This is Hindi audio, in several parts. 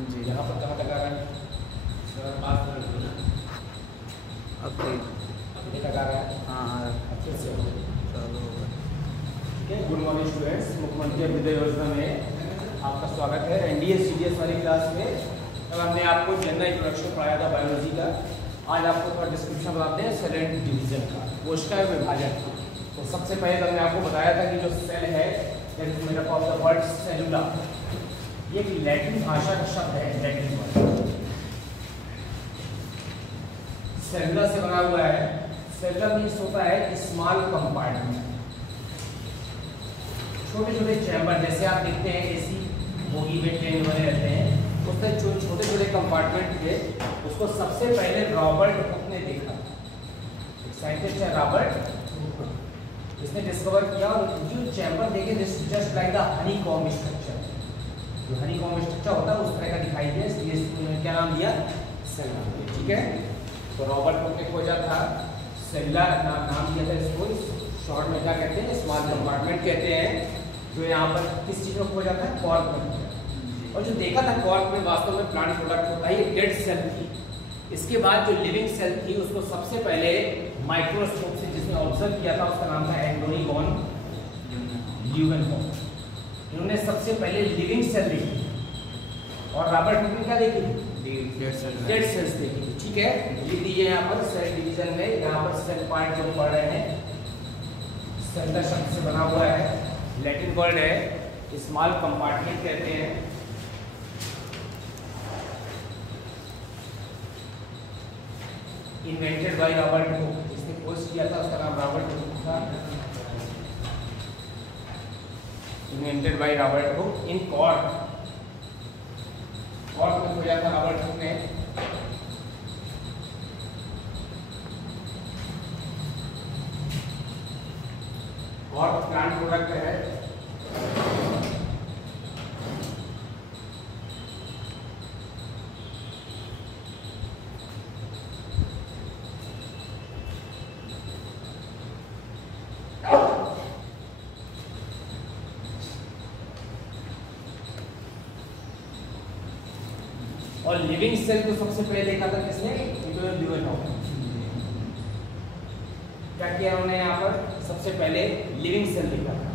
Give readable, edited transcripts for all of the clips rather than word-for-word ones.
जी। यहाँ पर कहाँ लगा रहा है? ओके। ये लगा रहा है। हाँ अच्छे से चलो। ठीक है। गुड मॉर्निंग स्टूडेंट्स, मुख्यमंत्री अभ्युदय योजना में आपका स्वागत है। एनडीए सीडीएस वाली क्लास में कल हमने आपको जनरल इंट्रोडक्शन पढ़ाया था बायोलॉजी का। आज आपको थोड़ा डिस्क्रिप्शन बताते हैं सेल एंड डिवीजन का, कोशिका विभाजन का। तो सबसे पहले तो मैंने आपको बताया था कि जो सेल है that is made up of the word सेलुला। ये एक लैटिन भाषा का शब्द है, लैटिन वर्ड सेलुला से बना हुआ है। सेलुला मीन्स होता है स्मॉल कंपार्टमेंट, छोटे छोटे चैम्बर। जैसे आप देखते हैं एसी बोगी में ट्रेन बने रहते हैं, उसमें छोटे छोटे कंपार्टमेंट थे। उसको सबसे पहले रॉबर्ट हुक ने देखा, एक साइंटिस्ट है रॉबर्ट, इसने डिस्कवर किया। और जो चैम्बर देखे this just like the honeycomb structure, जो हनीकॉम्ब स्ट्रक्चर होता है उस तरह का दिखाई दिया, इसलिए इसको क्या नाम दिया? सेल नाम दिया। ठीक है। तो रॉबर्ट हुक ने खोजा था, सेलुला नाम दिया था इसको। शॉर्ट में क्या कहते हैं? स्मॉल कंपार्टमेंट कहते हैं। जो यहाँ पर किस चीज़ में खोजा था? कॉर्क में। और जो देखा था कॉर्क में वास्तव में प्लांट प्रोडक्ट होता है, ये डेड सेल थी। इसके बाद जो लिविंग सेल थी उसको सबसे पहले माइक्रोस्कोप से जिसने ऑब्जर्व किया था उसका नाम था एंटोनी वॉन ल्यूवेनहोफ। इन्होंने सबसे पहले लिविंग सेल देखी और रॉबर्ट हुक ने क्या देखी? डेड सेल्स देखी। ठीक है। लिख दीजिए यहाँ पर सेल डिवीजन में, यहाँ पर सेल पार्ट जो पढ़ रहे हैं, सेल शब्द से बना हुआ है, लैटिन वर्ड है, स्मॉल कंपार्टमेंट कहते हैं। इन्वेंटेड बाय रॉबर्ट हुक, जिसने खोज किया था उसका नाम रॉबर्ट हुक था। Invented by Robert Hooke in cork. Cork में खोजा था रॉबर्ट हुक ने। कॉर्क प्लांट प्रोडक्ट है। और लिविंग सेल को सबसे पहले देखा था किसने? ल्यूवेनहोफ। क्या किया उन्होंने? यहाँ पर सबसे पहले लिविंग सेल देखा था।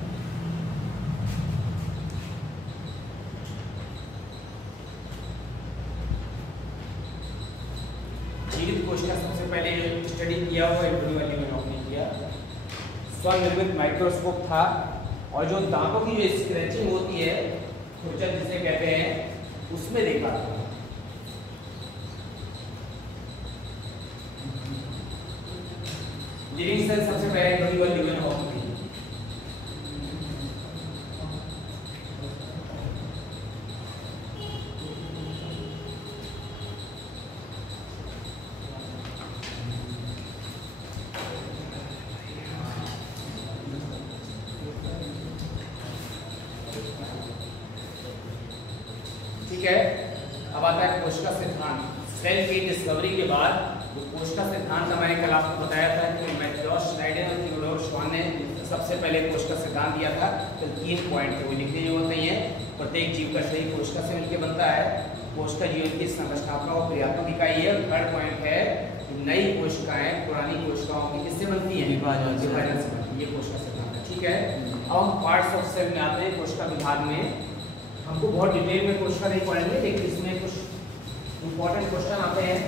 जीवित कोशिका सबसे पहले स्टडी किया हुआ एंटोनी ल्यूवेनहोफ ने किया। स्वनिर्मित माइक्रोस्कोप था और जो दांतों की जो स्क्रैचिंग होती है, खुरचन जिसे कहते हैं, उसमें देखा था। लिविंग सेल सबसे पहले एंटोनी ल्यूवेनहोफ ने। ठीक है। अब आता है कोशिका सिद्धांत। सेल की डिस्कवरी के बाद जो कोशिका सिद्धांत का मैंने कल आपको बताया था कि मैथ्यूस श्नाइडर और थियोडोर श्वान ने सबसे पहले कोशिका सिद्धांत दिया था। तो 3 पॉइंट थे, वो लिखने की जरूरत नहीं है। प्रत्येक जीव का शरीर कोशिका से मिलकर बनता है। कोशिका जीवन की संरचनात्मक और क्रियात्मक इकाई है। थर्ड पॉइंट है कि नई कोशिकाएं पुरानी कोशिकाओं की किससे बनती है? विभाजन से बनती है। ये कोशिका सिद्धांत है। ठीक है। अब हम पार्ट्स ऑफ सेल में आते हैं। कोशिका विभाग में हमको बहुत डिटेल में कोशिका नहीं पढ़ेंगे, लेकिन इसमें कुछ इंपॉर्टेंट क्वेश्चन आते हैं।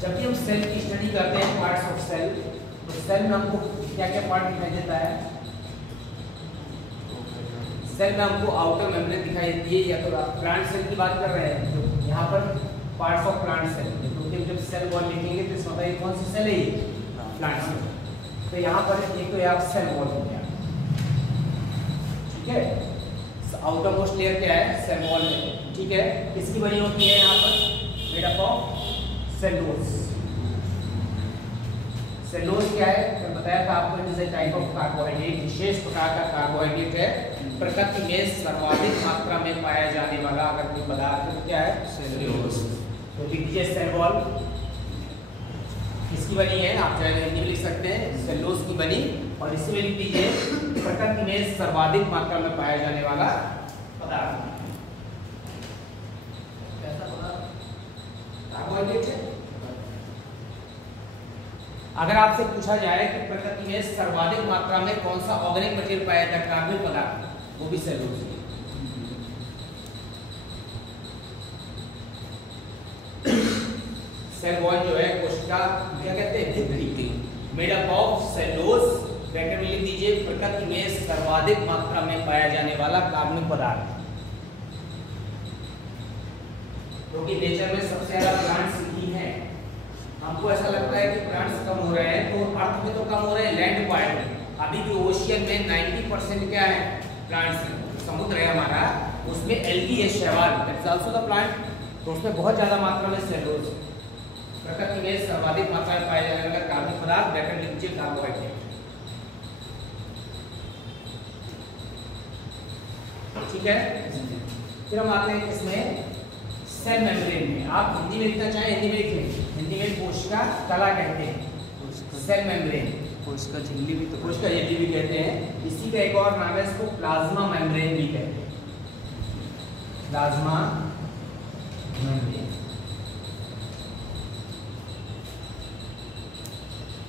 जब भी हम सेल की स्टडी करते हैं, पार्ट्स ऑफ सेल, तो सेल में हमको क्या क्या पार्ट दिखाई देता है? सेल में हमको आउटर मेम्ब्रेन दिखाई देती है। या तो आप प्लांट सेल की बात कर रहे हैं तो यहाँ पर पार्ट्स ऑफ प्लांट सेल, क्योंकि जब सेल वॉल लिखेंगे तो इसमें बताइए कौन सी सेल है? ये प्लांट सेल। तो यहाँ पर एक तो आप सेल वॉल हो गया। ठीक है। आउटर मोस्ट लेयर क्या है? सेल वॉल है। ठीक है। किसकी बनी होती है? यहाँ पर made up of cellulose. Cellulose क्या है? मैं बताया था आपको, it is a type of carbohydrate, विशेष प्रकार का कार्बोहाइड्रेट है। प्रकृति में सर्वाधिक मात्रा में पाया जाने वाला अगर कोई पदार्थ तो क्या है? सेलुलोज। तो लिख दीजिए सेल वॉल किसकी बनी है? आप चाहे हिंदी में लिख सकते हैं, सेलुलोज की बनी और इसमें लिख दीजिए प्रकृति में सर्वाधिक मात्रा में पाया जाने वाला पदार्थ। कैसा पदार्थ? कार्बोहाइड्रेट है। अगर आपसे पूछा जाए कि प्रकृति में सर्वाधिक मात्रा में कौन सा ऑर्गेनिक मटेरियल पाया जाता है, कार्बनिक पदार्थ, वो भी सेलुलोज है। सेल वॉल जो है कोशिका क्या कहते हैं, भित्ति, made up of cellulose. Bracket में लिख दीजिए प्रकृति में सर्वाधिक मात्रा में पाया जाने वाला कार्बनिक पदार्थ। क्योंकि नेचर में सबसे ज्यादा प्लांट्स ही हैं। हमको ऐसा लगता है कि प्लांट्स कम हो रहे हैं, तो अर्थ में तो कम हो रहे हैं, लैंड वाइड में। अभी भी ओशियन में 90% क्या है, प्लांट्स हैं। समुद्र है हमारा, उसमें एल्गी है, शैवाल, दैट्स आल्सो द प्लांट, तो उसमें बहुत ज्यादा मात्रा में सेलुलोज है। प्रकृति में सर्वाधिक मात्रा में पाया जाने वाला कार्बनिक पदार्थ, ब्रैकेट लिख दीजिए कार्बोहाइड्रेट। ठीक है, फिर हम आते हैं इसमें सेल मेम्ब्रेन में। आप हिंदी में लिखना चाहें हिंदी में लिख लें। हिंदी में कोशिका कला कहते हैं, सेल मेम्ब्रेन। कोशिका झिल्ली भी, तो कोशिका झिल्ली भी कहते हैं। इसी का एक और नाम है, इसको प्लाज्मा मेम्ब्रेन भी कहते हैं, प्लाज्मा मेम्ब्रेन।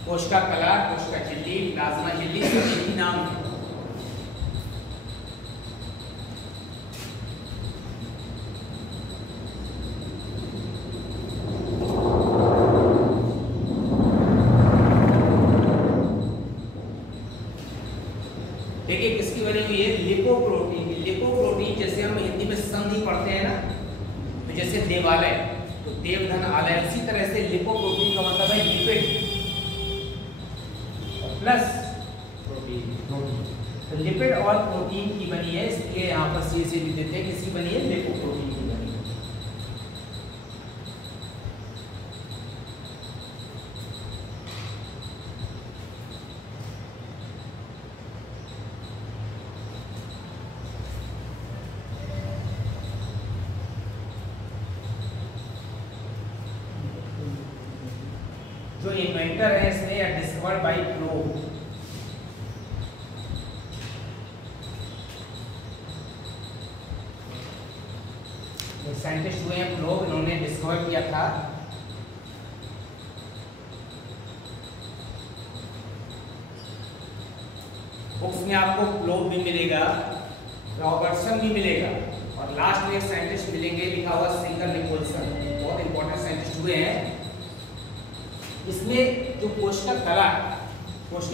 कोशिका कला, कोशिका झिल्ली, प्लाज्मा झिल्ली, सभी नाम है। देखिए किसकी बनी हुई है, लिपोप्रोटीन। लिपोप्रोटीन जैसे हम हिंदी में संधि पढ़ते हैं ना, तो जैसे देवालय, तो देवधन आलय, उसी तरह से लिपोप्रोटीन का मतलब है लिपिड प्लस प्रोटीन। तो लिपिड और प्रोटीन की बनी है, इसलिए यहाँ पर सी से भी देते हैं, किसकी बनी है, लिपोप्रोटीन की बनी है। जो इन्वेंटर है इसने, या डिस्कवर्ड बाय प्लोव, साइंटिस्ट हुए हैं प्लोव, इन्होंने डिस्कवर किया था। बुक्स में आपको प्लोव भी मिलेगा, रॉबर्टसन भी मिलेगा, और लास्ट में एक साइंटिस्ट मिलेंगे लिखा हुआ सिंगर निकोलसन, बहुत इंपॉर्टेंट साइंटिस्ट हुए हैं। इसमें जो कोशिका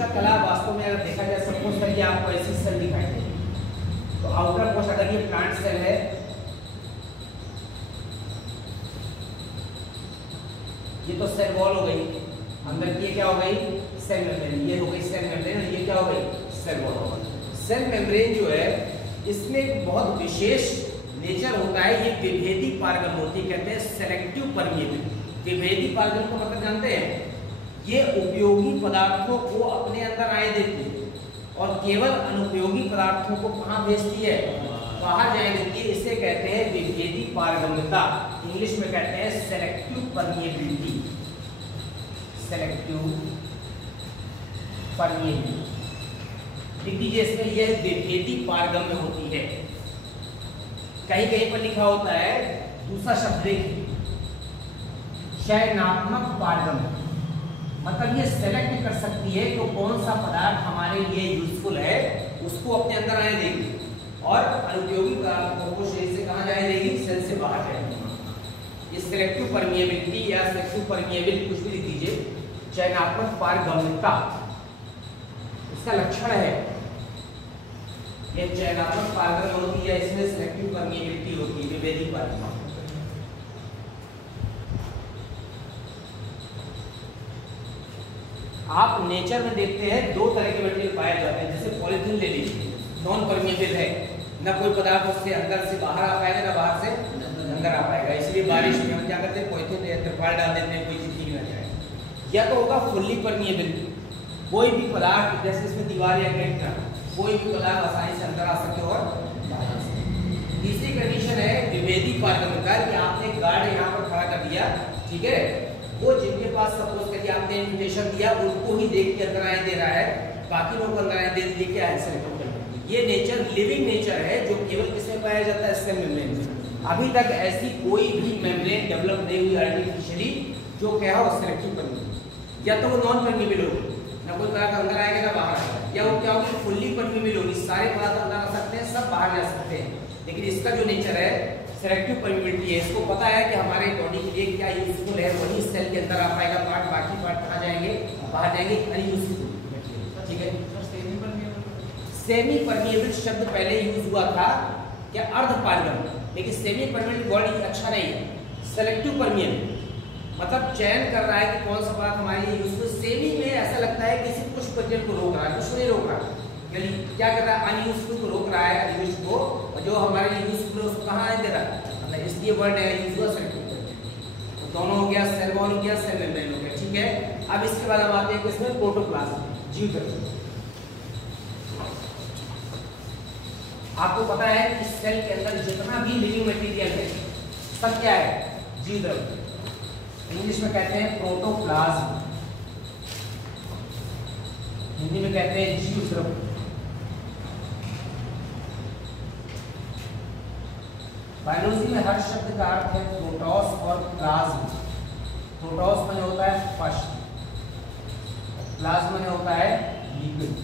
कला वास्तव में अगर देखा जाए, सपोज करिए आपको ऐसी सेल दिखाई देगी, तो आउटर कोश अगर ये प्लांट सेल है, ये तो सेल वॉल हो गई, अंदर की क्या हो गई, सेल मेम्ब्रेन, ये हो गई सेल मेम्ब्रेन, और ये क्या हो गई, सेल वॉल हो गई। सेल मेम्ब्रेन जो है, इसमें एक बहुत विशेष नेचर होता है, ये विभेदी पारगम होती है, कहते हैं सेलेक्टिव परमिएबिलिटी। विभेदी पारगम को मतलब जानते हैं, ये उपयोगी पदार्थों को अपने अंदर आए देती है, और केवल अनुपयोगी पदार्थों को कहाँ भेजती है, बाहर जाए देती है। इसे कहते हैं विभेदी पारगम्यता, इंग्लिश में कहते हैं सेलेक्टिव परमिएबिलिटी। सेलेक्टिव परमिएबिलिटी लिख दीजिए इसमें, यह विभेदी पारगम्य होती है। कहीं कहीं पर लिखा होता है, दूसरा शब्द देखिए, चयनात्मक पारगम्य, मतलब ये सेलेक्ट कर सकती है कि कौन सा पदार्थ हमारे लिए यूजफुल है, उसको अपने अंदर आने देगी, और अनुपयोगी पदार्थों को शरीर से कहाँ जाने देगी, सेल से बाहर जाएगी। ये सेलेक्टिव परमिएबिलिटी या सेलेक्टिव परमिएबिलिटी कुछ भी लिख दीजिए, चयनात्मक पारगम्यता इसका लक्षण है। ये चयनात्मक पारगम्य होती है, इसमें सेलेक्टिव परमिएबिलिटी होती है, विभेदी पारगम्यता। आप नेचर में देखते हैं दो तरह के मटेरियल पाए जाते हैं, जैसे पॉलीथीन ले लीजिए, नॉन परमिएबल है, ना कोई पदार्थ उससे अंदर से बाहर आ पाएगा, ना बाहर से अंदर आ पाएगा। इसलिए बारिश में हम क्या करते हैं, पॉलीथीन या तिरपाल डाल देते हैं, कोई चीज भीग ना जाए। या तो होगा फुल्ली परमिएबल, कोई भी पदार्थ, जैसे इसमें दीवार या गेट का, कोई भी पदार्थ आसानी से अंदर आ सके और बाहर आ सके। तीसरी कंडीशन है विभेदी पारगम्यता, कि आपने गार्ड यहाँ पर खड़ा कर दिया, ठीक है, वो जिनके पास सपोज करिए आपने इन्विटेशन दिया, उनको ही देख के अंदर आने दे रहा है, बाकी लोग अंदर आए दे दिए क्या है सेलेक्टिव परमिएबिलिटी। ये नेचर लिविंग नेचर है जो केवल किसमें पाया जाता है, सेल मेम्ब्रेन में। अभी तक ऐसी कोई भी मेम्ब्रेन डेवलप नहीं हुई आर्टिफिशियली जो क्या हो सेलेक्टिव परमिएबिलिटी। या तो वो नॉन परमिएबल होगी, ना कोई पदार्थ अंदर आएगा ना बाहर आएगा, या वो क्या होगी फुल्ली परमिएबल होगी, सारे पदार्थ अंदर आ सकते हैं, सब बाहर जा सकते हैं। लेकिन इसका जो नेचर है सेलेक्टिव परमिएबिलिटी है, इसको पता है कि हमारे बॉडी के लिए क्या यूजफुल है, वही सेल के अंदर आ पाएगा पार्ट, बाकी पार्ट कहाँ जाएंगे, बाहर जाएंगे, अनयूजफुल। ठीक है, सेमी परमिएबल शब्द पहले यूज हुआ था क्या, अर्ध पारगम्य, लेकिन सेमी परमिएबल वर्ड अच्छा नहीं है। सेलेक्टिव परमिएबल मतलब चयन कर रहा है कि कौन सा पदार्थ हमारे लिए यूजफुल। सेमी में ऐसा लगता है किसी कुछ प्रक्रिया को रोक रहा है, कुछ नहीं रोक रहा, यानी क्या कर रहा है, अनयूजफुल को रोक रहा है, अनयूजफुल को, और जो हमारे लिए यूजफुल है उसको कहाँ दे रहा है, मतलब इसलिए वर्ड है यूज हुआ सेलेक्टिव। तो दोनों हो गया, सेल वॉल हो गया, सेल मेम्ब्रेन हो गया। ठीक है, अब इसके बाद हम आते हैं किसमें, प्रोटोप्लाज्म, जीवतंत्र। आपको पता है कि सेल के अंदर जितना भी लिविंग मटेरियल है सब क्या है, जीवद्रव्य। इंग्लिश में कहते हैं प्रोटोप्लाज्म, हिंदी में कहते हैं जीवद्रव्य। बायोलॉजी में हर शब्द का अर्थ है प्रोटोस और प्लाज्म। प्रोटोस में होता है फर्स्ट, प्लाज्म में होता है लिक्विड।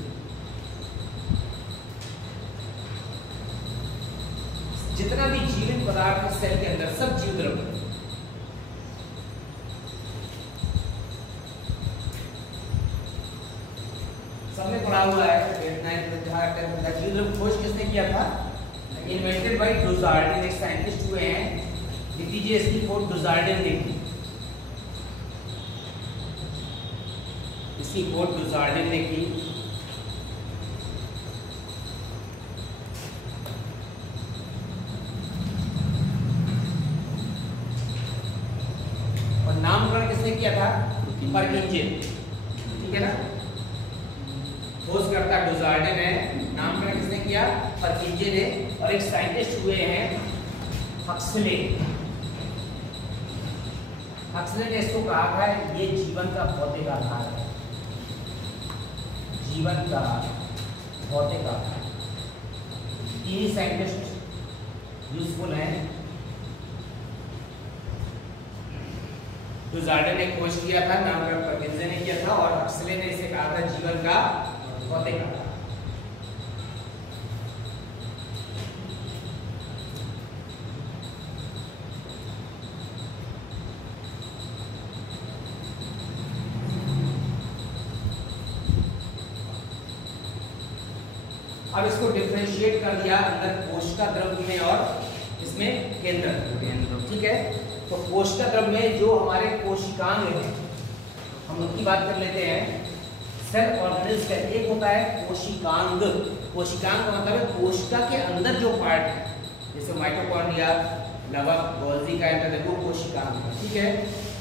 जितना भी जीवित पदार्थ है सेल के अंदर सब जीवद्रव्य। सबने पढ़ा हुआ है जीवद्रव्य खोज किसने किया था, इन्वेंटेड बाय डुजार्डिन, एक साइंटिस्ट हुए हैं, लिख दीजिए इसकी खोज डुजार्डिन ने की, इसकी खोज डुजार्डिन ने की। नामकरण किसने किया था, परकिंजे। ठीक है ना, खोजकर्ता डुजार्डिन है, नामकरण किसने किया, परकिंजे ने, और एक साइंटिस्ट हुए हैं हक्सले। हक्सले ने इसको कहा था ये जीवन का भौतिक आधार है, जीवन का भौतिक आधार। तीन साइंटिस्ट यूजफुल हैं। डुजार्डिन ने खोज किया था, नामकरण परकिंजे ने किया था, और हक्सले ने इसे कहा था जीवन का भौतिक आधार। अब इसको डिफरेंशिएट कर दिया अंदर कोशिका द्रव्य में और इसमें केंद्र। ठीक है, तो कोशिका द्रव्य में जो हमारे कोशिकांग हैं हम उनकी बात कर लेते हैं। सेल ऑर्गेनल्स का एक होता है कोशिकांग। कोशिकांग का मतलब है कोशिका के अंदर जो पार्ट है, जैसे माइटोकॉन्ड्रिया, लवक, गोल्जी का एंटर, वो कोशिकांग है। ठीक है,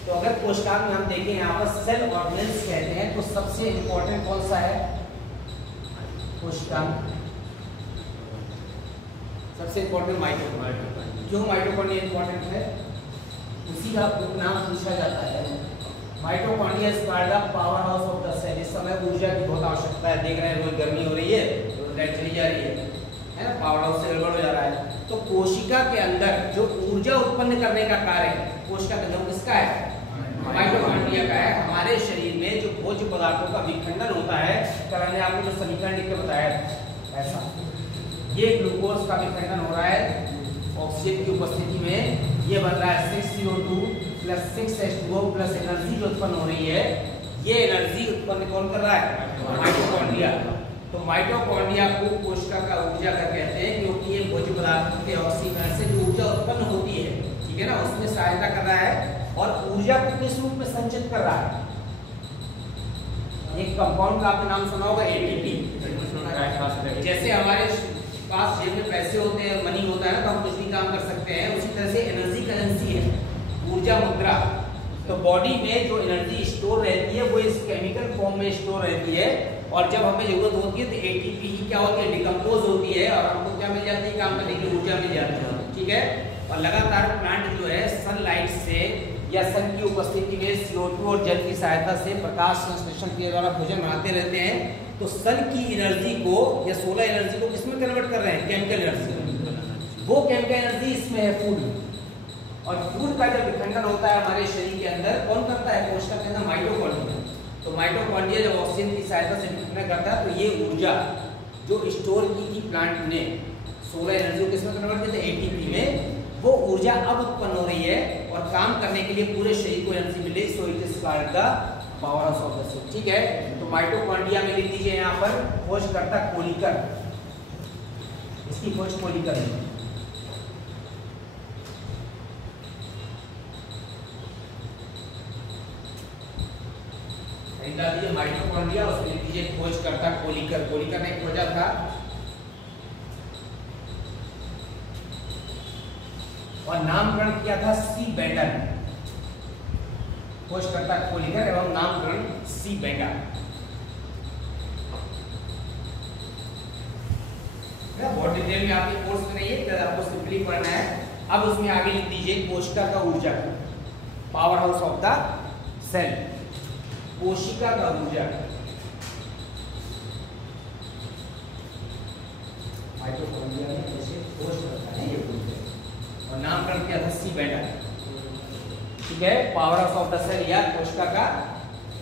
तो अगर कोशिकांग में हम देखें यहाँ पर सेल ऑर्गेनल्स कहते हैं, तो सबसे इंपॉर्टेंट कौन सा है, कोशिकांग। सबसे इंपॉर्टेंट माइटोकॉन्ड्रिया। क्यों माइटोकॉन्ड्रिया इंपॉर्टेंट है, उसी का नाम पूछा जाता है। Mitochondria is called the power house of the cell. इस समय ऊर्जा की बहुत आवश्यकता है, देख रहे हैं रोज गर्मी हो रही है तो लाइट चली जा रही है ना, पावर हाउस से गड़बड़ हो जा रहा है। तो कोशिका के अंदर जो ऊर्जा उत्पन्न करने का कार्य है कोशिका के अंदर किसका है, माइटोकॉन्ड्रिया का है। हमारे शरीर में जो भोज्य पदार्थों का विखंडन होता है, कल हमने आपको जो समीकरण लिख के बताया ऐसा, ये ग्लूकोज का विखंडन हो रहा है ऑक्सीजन की उपस्थिति में, ये बन रहा है 6CO2 plus 6H2O plus energy जो उत्पन्न हो रही है, ये एनर्जी उत्पन्न कौन कर रहा है, माइटोकॉन्ड्रिया। तो माइटोकॉन्ड्रिया को कोशिका का ऊर्जा का कहते हैं, क्योंकि ये भोज्य पदार्थों के ऑक्सीकरण से जो ऊर्जा उत्पन्न होती है, ठीक है ना, उसमें सहायता कर रहा है और ऊर्जा को किस रूप में संचित कर रहा है। एक कंपाउंड का आपने नाम सुना होगा ATP। जैसे हमारे पास जेब में पैसे होते हैं, मनी होता है ना, तो हम कुछ भी काम कर सकते हैं, उसी तरह से एनर्जी करेंसी है ऊर्जा मुद्रा। तो बॉडी में जो एनर्जी स्टोर रहती है वो इस केमिकल फॉर्म में स्टोर रहती है, और जब हमें जरूरत होती है तो ATP की क्या होती है, डिकम्पोज होती है, और हमको क्या मिल जाती है, काम करने की ऊर्जा मिल जाती है। ठीक है, और लगातार प्लांट जो है सनलाइट से या सन की उपस्थिति में CO2 और जल की सहायता से प्रकाश संश्लेषण क्रिया द्वारा भोजन बनाते रहते हैं, तो सन की एनर्जी को या सोलर एनर्जी को किसमें कन्वर्ट कर रहे हैं? Chemical energy. वो केमिकल एनर्जी इसमें है फूड में। और फूड का जब विखंडन होता है हमारे शरीर के अंदर, कौन करता है? कोशिका के अंदर माइटोकॉन्ड्रिया। तो माइटोकॉन्ड्रिया जब ऑक्सीजन की सहायता से विखंडन करता है, तो ये ऊर्जा जो स्टोर की थी प्लांट ने सोलर एनर्जी को किसमें कन्वर्ट किया? ATP में। वो ऊर्जा अब उत्पन्न हो रही है और काम करने के लिए पूरे शरीर को एनर्जी मिले, so it is called the power house of the cell. ठीक है, तो माइटोकॉन्ड्रिया में लिख दीजिए यहाँ पर खोजकर्ता कोलिकर, इसकी खोज कोलिकर है। डाल दीजिए माइटोकॉन्ड्रिया, उसमें लिख दीजिए खोजकर्ता कोलिकर। कोलिकर ने खोजा था और नामकरण किया था सी बेंडर। खोजकर्ता कोलिकर एवं नामकरण सी बेंडर। बहुत डिटेल में आपके कोर्स में नहीं है, आपको सिंपली पढ़ना है। अब उसमें आगे लिख दीजिए कोशिका का ऊर्जा, power house of the cell. कोशिका का ऊर्जा माइटोकॉन्ड्रिया में कैसे खोज करता है ये ऊर्जा, और नामकरण किया था सी बेंडर। ठीक है, power house of the cell या कोशिका का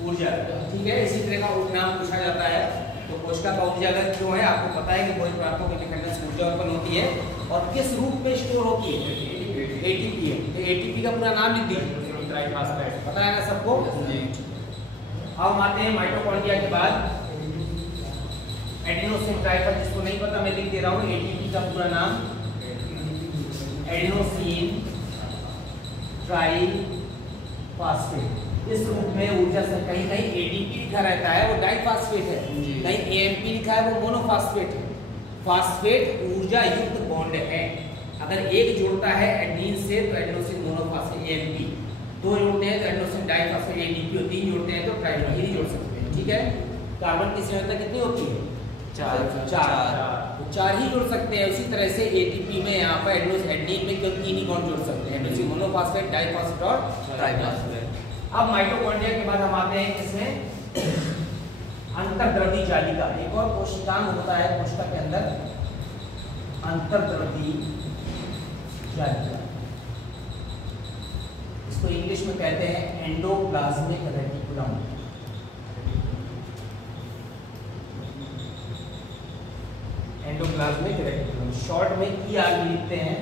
ऊर्जा। ठीक है, इसी तरह का उपनाम पूछा जाता है। तो कोशिका का ऊर्जा जो है, आपको पता है कि कोई पदार्थों के विखंडन से ऊर्जा उत्पन्न होती है और किस रूप में स्टोर होती है? ATP है। तो ATP का पूरा नाम लिख दीजिए, ट्राइफॉस्फेट। पता है ना सबको? अब हम आते हैं माइटोकॉन्ड्रिया के बाद एडेनोसिन ट्राइफॉस्फेट, जिसको नहीं पता मैं लिख दे रहा हूँ। ATP का पूरा नाम एडेनोसिन ट्राइफॉस्फेट। इस रूप में ऊर्जा से कहीं कहीं ADP लिखा रहता है, वो डाइफॉस्फेट है, कहीं AMP लिखा है, वो मोनोफॉस्फेट है। फॉस्फेट ऊर्जा युक्त बॉन्ड है। अगर एक जोड़ता है एडेनिन से तो एडेनोसिन मोनोफॉस्फेट AMP, दो जोड़ते हैं तो एडेनोसिन डाइफॉस्फेट ADP, और तीन जोड़ते हैं तो ट्राइफॉस्फेट जोड़ सकते हैं। ठीक है, कार्बन की संख्या कितनी होती है? चार ही जोड़ सकते हैं। उसी तरह से ATP में यहाँ पर एडेनिन में केवल तीन ही बॉन्ड जोड़ सकते हैं, एडेनोसिन मोनोफॉस्फेट, डाइफॉस्फेट और ट्राइफॉस्फेट। अब माइटोकॉन्ड्रिया के बाद हम आते हैं इसमें अंतर्द्रव्यी जालिका। एक और कोशिकांग होता है कोशिका के अंदर, अंतर्द्रव्यी जालिका। इसको इंग्लिश में कहते हैं endoplasmic reticulum. Endoplasmic reticulum short में ER लिखते हैं।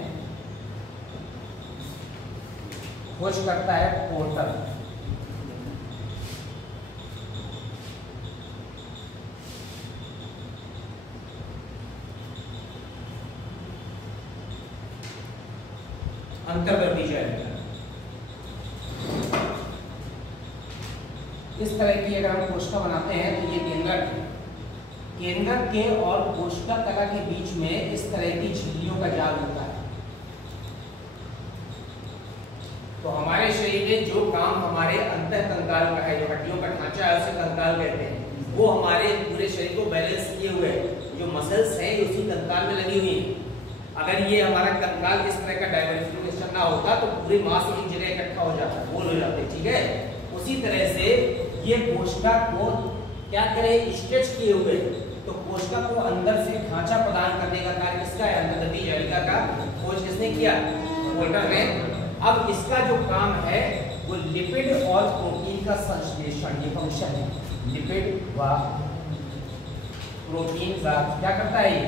खोज करता है पोर्टर। अंतर्द्रव्यी जालिका इस तरह की अगर हम कोशिका बनाते हैं तो ये केंद्रक है। केंद्रक के और कोशिका तला के बीच में इस तरह की झिल्लियों का जाल होता है। तो हमारे शरीर में जो काम हमारे अंतर कंकाल का है, जो हड्डियों का ढांचा है, उसे कंकाल कहते हैं। वो हमारे पूरे शरीर को बैलेंस किए हुए, जो मसल्स हैं उसी कंकाल में लगी हुई है। अगर ये हमारा कंकाल इस तरह का डाइवर्सिफिकेशन ना होता तो पूरी मांस एक जगह इकट्ठा हो जाता, गोल हो जाते। ठीक है, उसी तरह से ये कोशिका को क्या करे, स्ट्रेच किए हुए, तो कोशिका को अंदर से ढांचा प्रदान करने का कार्य किसका है? अंतर्द्रव्यी जालिका का। खोज किसने किया? पोर्टर ने। अब इसका जो काम है वो लिपिड और प्रोटीन का संश्लेषण, ये फंक्शन है। लिपिड व प्रोटीन का क्या करता है? ये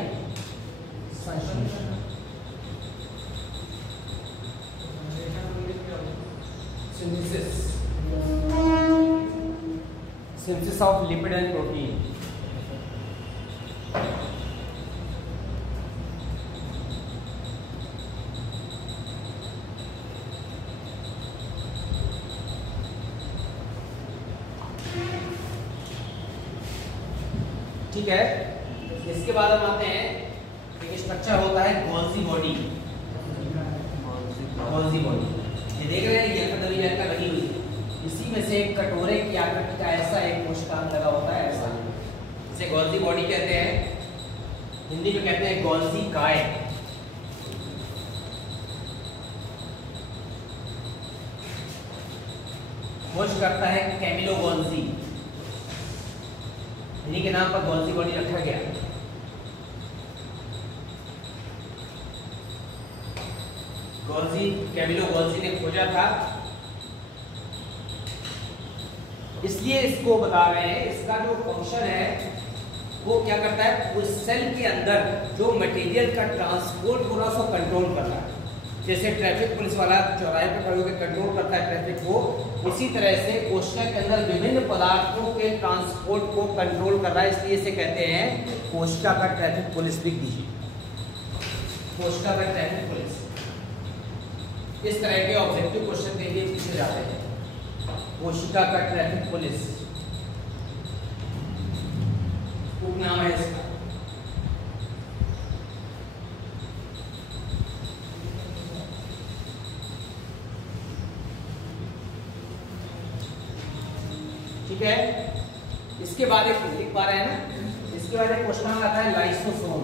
संश्लेषण। Synthesis of lipid and protein. ठीक है, इसके बाद हम आते हैं, एक स्ट्रक्चर होता है गोल्जी बॉडी। गोल्जी बॉडी ये देख रहे हैं, ये अंतर्द्रव्यी जालिका लगी हुई है। इसी में से एक कटोरे की आकृति का ऐसा एक कोशिकांग लगा होता है, ऐसा, इसे गोल्जी बॉडी कहते हैं। हिंदी में कहते हैं गोल्जी काय। खोज करता है कैमिलो गोल्जी, इन्हीं के नाम पर गोल्जी बॉडी रखा गया। कैमिलो गोल्जी ने खोजा था, इसलिए इसको बता रहे हैं। इसका जो फंक्शन है वो क्या करता है, उस सेल के अंदर जो मटेरियल का ट्रांसपोर्ट हो रहा है उसको कंट्रोल करता है। जैसे ट्रैफिक पुलिस वाला चौराहे पर खड़े होकर कंट्रोल करता है ट्रैफिक को, उसी तरह से कोशिका के अंदर विभिन्न पदार्थों के ट्रांसपोर्ट को कंट्रोल कर रहा है, इसलिए इसे कहते हैं कोशिका का ट्रैफिक पुलिस। लिख दीजिए कोशिका का ट्रैफिक पुलिस। इस तरह के ऑब्जेक्टिव क्वेश्चन के लिए पूछे जाते हैं। कोशिका का ट्रैफिक पुलिस उपनाम है इसका। ठीक है, इसके बाद एक लिख पा रहे हैं ना, इसके बाद एक क्वेश्चन आता है लाइसोसोम।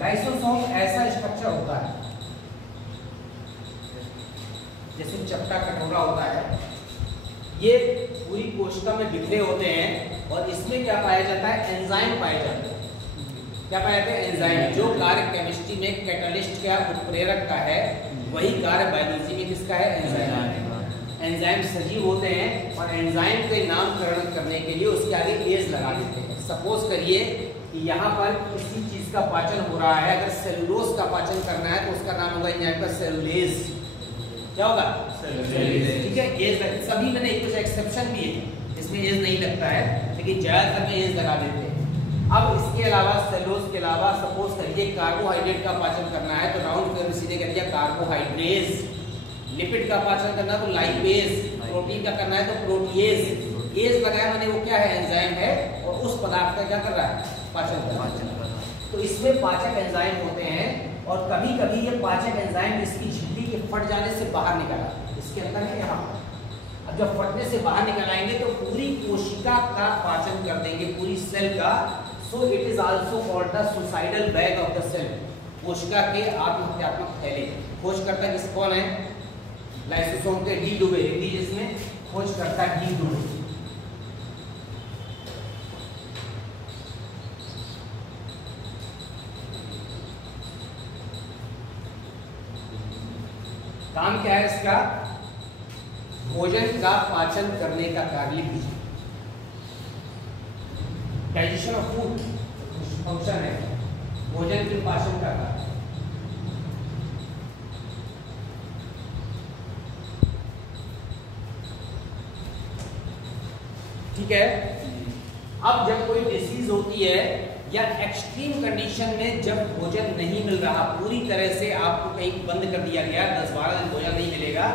लाइसोसोम ऐसा स्ट्रक्चर होता है जैसे चपटा कटोरा होता है, ये पूरी कोशिका में बिखरे होते हैं और इसमें क्या पाया जाता है, एंजाइम पाए जाते हैं। क्या पाया जाता है, एंजाइम। जो कार्य केमिस्ट्री में कैटलिस्ट का उत्प्रेरक का है, वही कार्य बायोलॉजी में किसका है, एंजाइम। एंजाइम सजीव होते हैं और एंजाइम के नामकरण करने के लिए उसके आगे एज लगा देते हैं। सपोज करिए कि यहाँ पर किसी चीज का पाचन हो रहा है, अगर सेलुलोज का पाचन करना है तो उसका नाम होगा एंजाइम का सेलुलेज। क्या होगा, सेलुलेज। ठीक है, एज सभी में नहीं, कुछ एक्सेप्शन भी है इसमें एज नहीं लगता है, लेकिन ज्यादातर में एज लगा देते हैं। अब इसके अलावा सेलुलोज के अलावा सपोज करिए कार्बोहाइड्रेट का पाचन करना है तो राउंड फिगर सीधे कर दिया कार्बोहाइड्रेज। लिपिड का पाचन करना है तो लाइपेज। प्रोटीन का करना है तो प्रोटीएज। एज लगाया मैंने, वो क्या है, एंजाइम है और उस पदार्थ का क्या कर रहा है, पाचन कर रहा है। तो इसमें पाचक एंजाइम होते हैं और कभी कभी ये पाचक एंजाइम इसकी झिल्ली के फट जाने से बाहर निकल आता है, इसके अंदर है यहाँ। अब जब फटने से बाहर निकल आएंगे तो पूरी कोशिका का पाचन कर देंगे, पूरी सेल का। So it is also called the suicidal bag of the cell. कोशिका के आत्महत्यात्मक थैले। खोजकर्ता किस कौन है, लाइसोसोम के डी डुबे। हिंदी जिसमें खोजकर्ता डी डुबे। काम क्या है इसका, भोजन का पाचन करने का कार्य। लिख दीजिए डाइजेशन ऑफ फूड फंक्शन है, भोजन के पाचन का कार्य। ठीक है, अब जब कोई डिसीज होती है या एक्सट्रीम कंडीशन में जब भोजन नहीं मिल रहा, पूरी तरह से आपको कहीं बंद कर दिया गया, 10-12 दिन भोजन नहीं मिलेगा,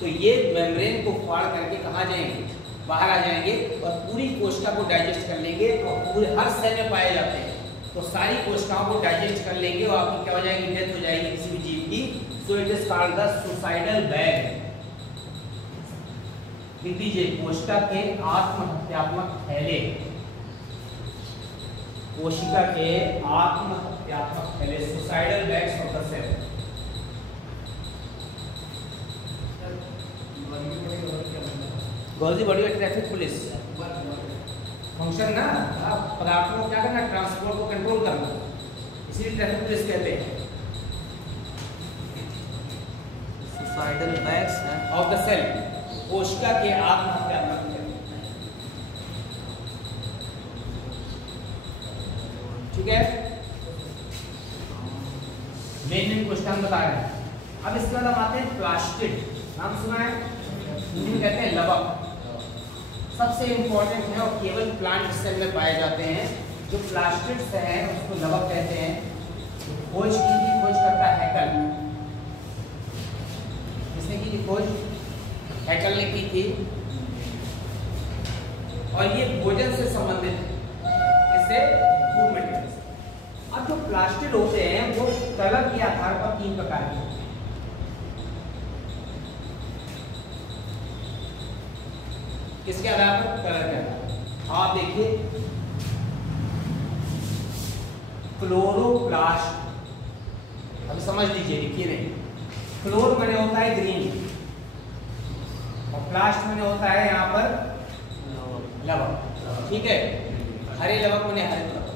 तो ये मेम्ब्रेन को फाड़ करके कहाँ जाएंगे, बाहर आ जाएंगे और पूरी कोशिका को डाइजेस्ट कर लेंगे। तो पूरे हर सेल में पाए जाते हैं, तो सारी कोशिकाओं को डाइजेस्ट कर लेंगे और आपकी क्या हो जाएगी, डेथ हो जाएगी किसी भी जीव की। सो it is called the suicidal bag. लिख दीजिए कोशिका के आत्महत्यात्मक थैले। कोशिका के आत्महत्यात्मक थैले, suicidal bags of the cell. Golgi body traffic police function ना, पदार्थों को क्या करना, ट्रांसपोर्ट को कंट्रोल करना, इसीलिए ट्रैफिक पुलिस कहते हैं। Suicidal bags of the cell, कोशिका के आत्महत्यात्मक थैले। ठीक है, मेन क्वेश्चन बता रहे हैं। अब इसके बाद हम आते हैं प्लास्टिड। नाम सुना है, हिंदी में कहते हैं लवक। सबसे इंपॉर्टेंट है और केवल प्लांट सेल में पाए जाते हैं। जो प्लास्टिड्स हैं उसको लवक कहते हैं। खोज की थी, खोज करता हैकल। किसने की थी खोज, हैकल ने की थी। और ये भोजन से संबंधित है, इससे फूड मटेरियल। अब जो प्लास्टिड होते हैं वो कलर के आधार पर 3 प्रकार के होते हैं। किसके आधार पर, कलर के आधार पर। आप देखिए क्लोरोप्लास्ट, अब समझ लीजिए, लिखिए नहीं, क्लोर मैंने होता है ग्रीन और प्लास्ट मैंने होता है यहाँ पर लवक। ठीक है, हरे लवक मैंने हरे लवक।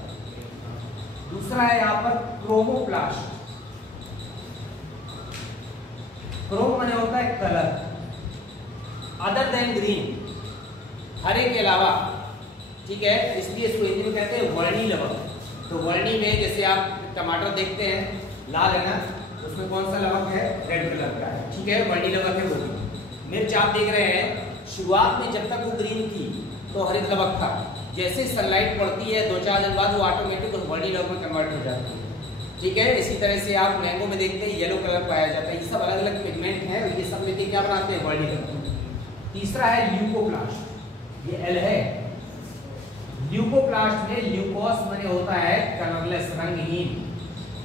दूसरा है यहाँ पर क्रोमोप्लास्ट। क्रोम मैंने होता है कलर, अदर देन ग्रीन, हरे के अलावा। ठीक है, इसलिए इसको हिंदी में कहते हैं वर्णी लवक। तो वर्णी में जैसे आप टमाटर देखते हैं लाल है ना, उसमें कौन सा लवक है? रेड कलर का है। ठीक है, वर्णी लवक है वो भी। मिर्च आप देख रहे हैं, शुरुआत में जब तक वो ग्रीन थी तो हरित लवक था, जैसे सनलाइट पड़ती है 2-4 दिन बाद वो ऑटोमेटिक उस वर्णी लवक में कन्वर्ट हो जाती है। ठीक है, इसी तरह से आप मैंगो में देखते हैं येलो कलर पाया जाता है। ये सब अलग अलग पिगमेंट है, ये सब मिलकर क्या बनाते हैं? वर्णी लवक। तीसरा है ल्यूकोप्लास्ट, ये एल है। ल्यूकोप्लास्ट में ल्यूकोस माने होता है कलरलेस, रंगहीन।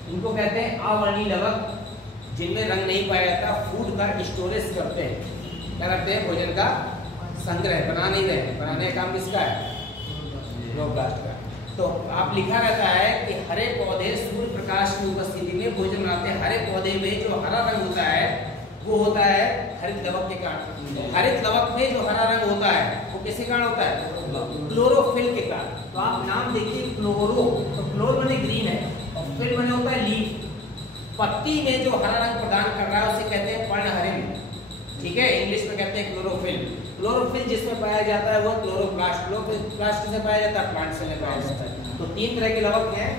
इनको कहते हैं अवर्णी लवक, जिनमें रंग नहीं पाया जाता। फूड का स्टोरेज करते हैं, क्या करते हैं? भोजन का संग्रह, बना नहीं रहे, बनाने का काम किसका है? क्लोरोप्लास्ट का। तो आप लिखा रहता है कि हरे पौधे सूर्य प्रकाश की उपस्थिति में भोजन बनाते हैं। हरे पौधे में जो हरा रंग होता है वो होता है हरित लवक के कारण। हरित लवक में जो हरा रंग होता है वो किसके कारण होता है? क्लोरोफिल के कारण। तो आप नाम देखिए क्लोरो, तो क्लोर माने ग्रीन है और फिल माने होता है लीफ। पत्ती में जो हरा रंग प्रदान कर रहा है उसे कहते हैं पर्णहरित। ठीक है, इंग्लिश में कहते हैं क्लोरोफिल। क्लोरोफिल जिसमें पाया जाता है वो क्लोरोप्लास्ट। क्लोरोप्लास्ट से पाया जाता है? प्लांट से पाया जाता है। तो 3 तरह के लवक हैं,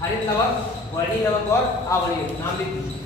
हरित लवक, वर्णी लवक और अवर्णी। नाम लिख दीजिए।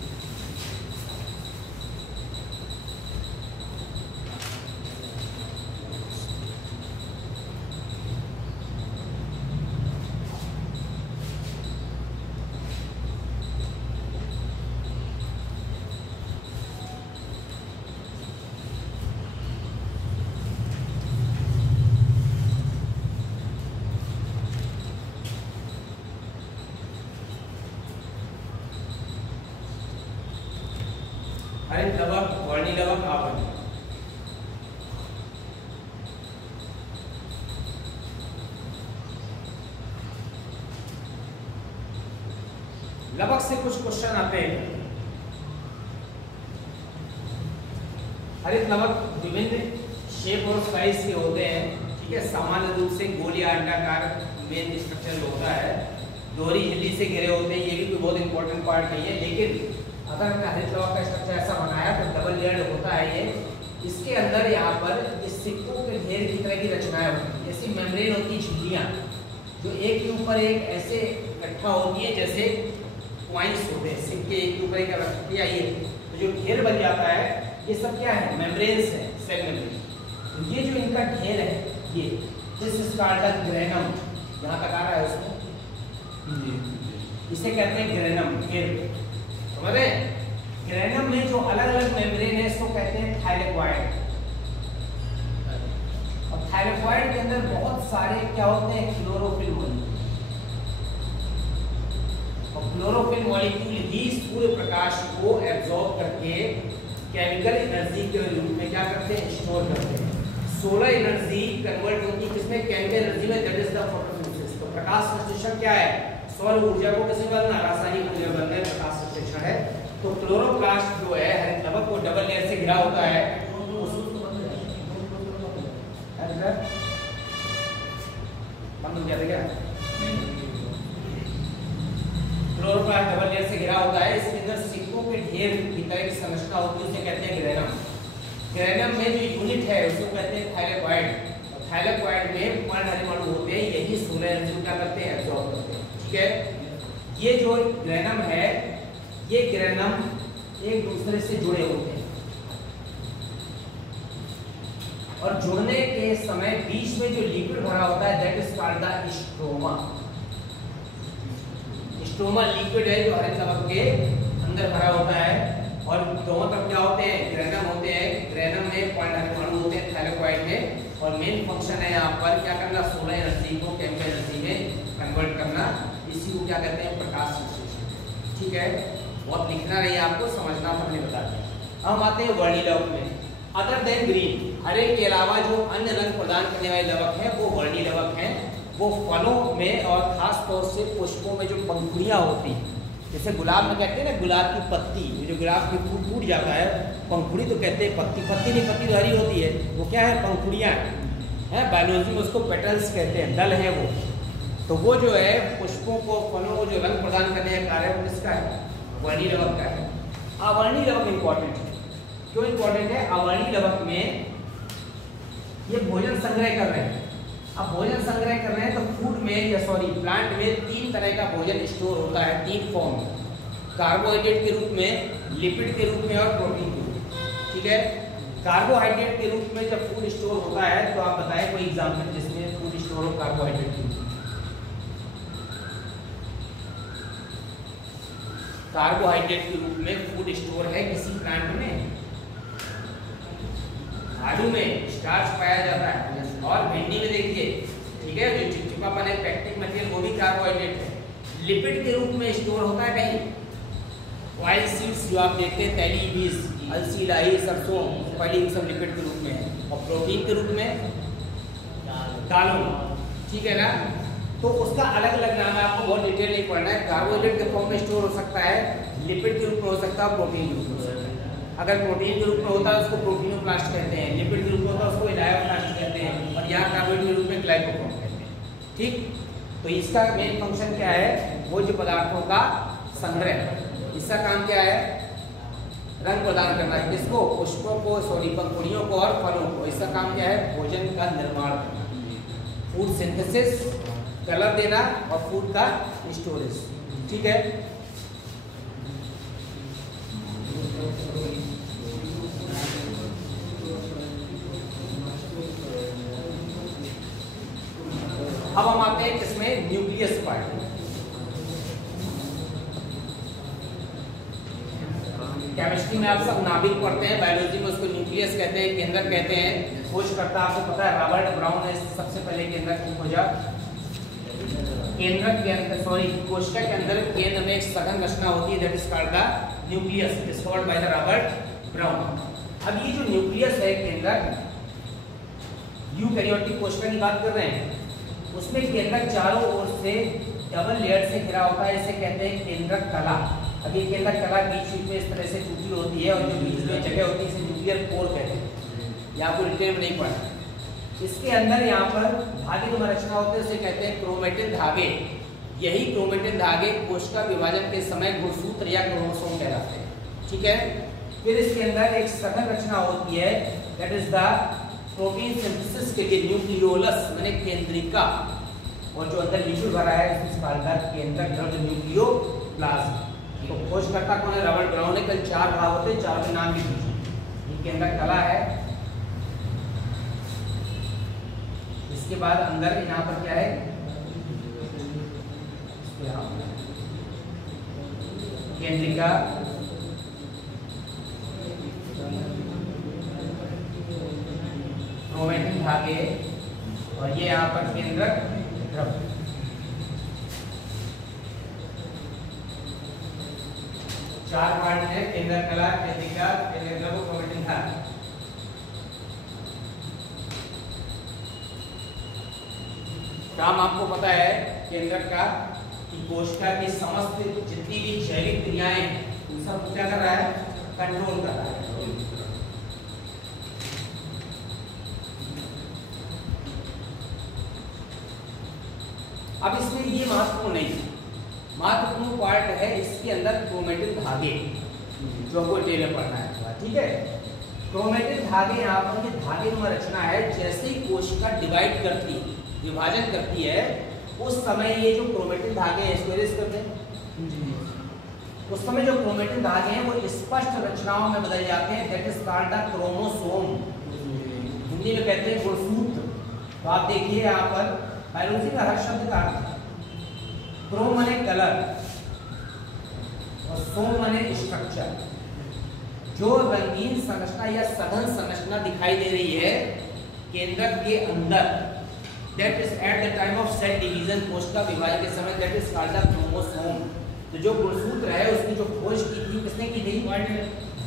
हरित लवक, वर्णी लवक, अवर्णी। लवक से कुछ क्वेश्चन आते हैं। हरित लवक विभिन्न शेप और साइज के होते हैं। ठीक है, सामान्य रूप से गोल या अंडाकार मेन स्ट्रक्चर होता है, दोहरी झिल्ली से घिरे होते हैं। ये भी कोई बहुत इंपॉर्टेंट पार्ट नहीं है, लेकिन अगर हमने हरित लवक का स्ट्रक्चर ऐसा बनाया तो डबल लेयर्ड होता है ये। इसके अंदर यहाँ पर इस सिक्कों के ढेर की तरह की रचनाएं होती हैं, जैसी मेम्ब्रेन होती है, झिल्लियाँ जो एक के ऊपर एक ऐसे इकट्ठा होती है, जैसे पॉइंट्स होते हैं, सिक्के एक के ऊपर एक रखती है। ये तो जो ढेर बन जाता है ये सब क्या है? मेम्ब्रेन्स है, सेल मेम्ब्रेन। तो ये जो इनका ढेर है ये दिस इज कॉल्ड ग्रेनम। यहाँ तक आ रहा है उसमें, इसे कहते हैं ग्रेनम। ढेर समझे? ग्रेनम में जो अलग अलग मेम्ब्रेन है इसको कहते हैं थाइलेक्वाइड। और थाइलेक्वाइड के अंदर बहुत सारे क्या होते हैं? Chlorophyll molecule. और क्लोरोफिल मॉलिक्यूल ही सूर्य प्रकाश को एब्जॉर्ब करके केमिकल एनर्जी के रूप में क्या करते हैं? स्टोर करते हैं। सोलर एनर्जी कन्वर्ट होती है किसमें? केमिकल एनर्जी में, दैट इज द फोटोसिंथेसिस। तो प्रकाश संश्लेषण क्या है? सौर ऊर्जा को कैसे बनना? रासायनिक ऊर्जा बनना प्रकाश संश्लेषण है। तो क्लोरोप्लास्ट जो है हरित लवक वो डबल लेयर से घिरा होता है। बंद हो गया था क्या? क्लोरोप्लास्ट डबल लेयर से घिरा होता है। इसके अंदर सिक्कों के ढेर की तरह की संरचना होती है, उसे कहते हैं ग्रेनम। ग्रेनम में जो यूनिट है उसको कहते हैं थाइलेक्वाइड। थाइलेक्वाइड में पर्णहरित अणु होते हैं, यही सोलर एनर्जी क्या करते हैं? एब्जॉर्ब करते हैं। ठीक है, ये जो ग्रेनम है ये ग्रेनम एक दूसरे से जुड़े होते हैं और जुड़ने के समय बीच में जो लिक्विड भरा होता है that is called the stroma. Stroma liquid है जो हरित लवक के अंदर भरा होता है और दोनों तरफ क्या होते हैं? ग्रेनम होते हैं। ग्रेनम में पर्णहरित अणु होते हैं थाइलेक्वाइड में, और मेन फंक्शन है यहाँ पर क्या करना? सोलर एनर्जी को केमिकल एनर्जी में कन्वर्ट करना। इसी को क्या कहते हैं? प्रकाश संश्लेषण। ठीक है, बहुत लिखना नहीं है आपको, समझना हमने बता दिया। हम आते हैं वर्णी लवक में। अदर देन ग्रीन, हरे के अलावा जो अन्य रंग प्रदान करने वाले लवक हैं वो वर्णी लवक हैं। वो फलों में और खास तौर से पुष्पों में जो पंखुड़ियाँ होती हैं, जैसे गुलाब में कहते हैं ना गुलाब की पत्ती, जो गुलाब की फूल टूट जाता है, पंखुड़ी तो कहते हैं, पत्ती पत्ती नहीं, पत्ती तो हरी होती है, वो क्या है, पंखुड़ियाँ हैं, बायोलॉजी में उसको पेटल्स कहते हैं, दल है वो। तो वो जो है पुष्पों को, फलों को जो रंग प्रदान करने का कार्य वो किसका है, अवर्णी लवक का है। अवर्णी लवक इंपॉर्टेंट है, क्यों इंपॉर्टेंट है, अवर्णी लवक में ये भोजन संग्रह कर रहे हैं। अब भोजन संग्रह कर रहे हैं तो फूड में या सॉरी प्लांट में 3 तरह का भोजन स्टोर होता है, 3 फॉर्म, कार्बोहाइड्रेट के रूप में, लिपिड के रूप में और प्रोटीन के रूप में। ठीक है, कार्बोहाइड्रेट के रूप में जब फूड स्टोर होता है तो आप बताएं कोई एग्जांपल जिसमें फूड स्टोर हो कार्बोहाइड्रेट के रूप में। कार्बोहाइड्रेट के रूप में फूड स्टोर है किसी प्लांट में, आलू में स्टार्च पाया जाता है, और भिंडी में देखिए, ठीक है, जो चिपचिपापन है, पैक्टिक मटेरियल, वो भी कार्बोहाइड्रेट है। लिपिड के रूप में स्टोर होता है कहीं, ऑयल सीड्स जो आप देखते हैं, तैली बीज, अलसी, लाही, सरसों, पहली सब लिपिड के रूप में है। और प्रोटीन के रूप में दालों, ठीक है ना, तो उसका अलग अलग नाम है, आपको बहुत डिटेल नहीं पढ़ना है। कार्बोहाइड्रेट के फॉर्म में स्टोर हो सकता है, लिपिड के रूप में हो सकता है, प्रोटीन के रूप में हो सकता है। अगर प्रोटीन के रूप में होता है उसको प्रोटीनोप्लास्ट कहते हैं, लिपिड के रूप में होता है उसको इलायोप्लास्ट कहते हैं, और यहाँ कार्बोहाइड्रेट के रूप में ग्लाइकोप्रोटीन कहते हैं। ठीक, तो इसका मेन फंक्शन क्या है, वो जो पदार्थों का संग्रह, इसका काम क्या है, रंग प्रदान करना है, किसको, पुष्पों को, सॉरी पंखुड़ियों को और फलों को। इसका काम क्या है, भोजन का निर्माण करना, फूड सिंथेसिस, कलर देना और फूड का स्टोरेज। ठीक है, अब हम आते हैं किसमें, न्यूक्लियस पार्ट। केमिस्ट्री में आप सब नाभिक पढ़ते हैं, बायोलॉजी में उसको न्यूक्लियस कहते हैं, केंद्रक कहते हैं। खोजकर्ता आपको पता है रॉबर्ट ब्राउन ने सबसे पहले केंद्रक को खोजा। केंद्रक के अंदर, सॉरी कोशिका के अंदर केंद्र में एक सघन रचना होती है, that is called the nucleus, discovered by the Robert brown. अब ये जो न्यूक्लियस है केंद्रक, यूकैरियोटिक कोशिका की बात कर रहे हैं, उसमें केंद्रक चारों ओर से डबल लेयर से घिरा होता है, इसे कहते हैं केंद्रक कला। अब ये केंद्रक कला बीच में इस तरह से टूटी होती है, और जो बीच में जगह होती है इसे न्यूक्लियर कोर कहते हैं। ये आपको डिटेल में नहीं पढ़ना। इसके अंदर यहाँ पर धागे जो रचना होते हैं उसे कहते हैं क्रोमेटिन धागे। यही क्रोमेटिन धागे कोशिका विभाजन के समय गुणसूत्र या क्रोमोसोम कहलाते हैं। ठीक है, फिर इसके अंदर एक सघन रचना होती है, that is the protein synthesis के लिए न्यूक्लियोलस माने केंद्रिका, और जो अंदर लिपिड भरा है इसमें कालदार केंद्रक द्रव्य न्यूक्लियोप्लाज्म। तो खोजकर्ता कौन है, रॉबर्ट ब्राउन ने। कल 4 भाग होते हैं, 4 के नाम लिख दीजिए। ये केंद्रक कला है, इसके बाद अंदर यहाँ पर क्या है, केंद्रिका, क्रोमेटिन धागे, और ये यहाँ पर केंद्रक द्रव्य। चार पार्ट है, केंद्रक कला, केंद्रिका, केंद्रक द्रव्य, क्रोमेटिन धागे। काम आपको पता है केंद्रक का कि कोशिका की समस्त जितनी भी जैविक क्रियाएं उन सब क्या कर रहा है, कंट्रोल कर रहा है। अब इसमें ये महत्वपूर्ण नहीं है, महत्वपूर्ण पार्ट है इसके अंदर क्रोमेटिन धागे, जो आपको डिटेल में पढ़ना है। ठीक है, क्रोमेटिन धागे यहाँ पर ये धागे में रचना है, जैसे ही कोशिका डिवाइड करती है, विभाजन करती है, उस समय ये जो क्रोमेटिन धागे हैं इसको इरेज करते हैं। उस समय जो क्रोमेटिन धागे हैं वो स्पष्ट रचनाओं में बदल जाते हैं, that is called the chromosome. Hindi में कहते हैं गुणसूत्र। तो आप देखिए यहाँ पर बायोलॉजी का हर शब्द का अर्थ, क्रोम माने कलर और सोम माने स्ट्रक्चर। जो रंगीन संरचना या सघन संरचना दिखाई दे रही है केंद्रक के अंदर, that is at the time of cell division, कोशिका विभाजन के समय, that is called the chromosome. तो जो गुणसूत्र है उसकी जो खोज की थी, किसने की थी,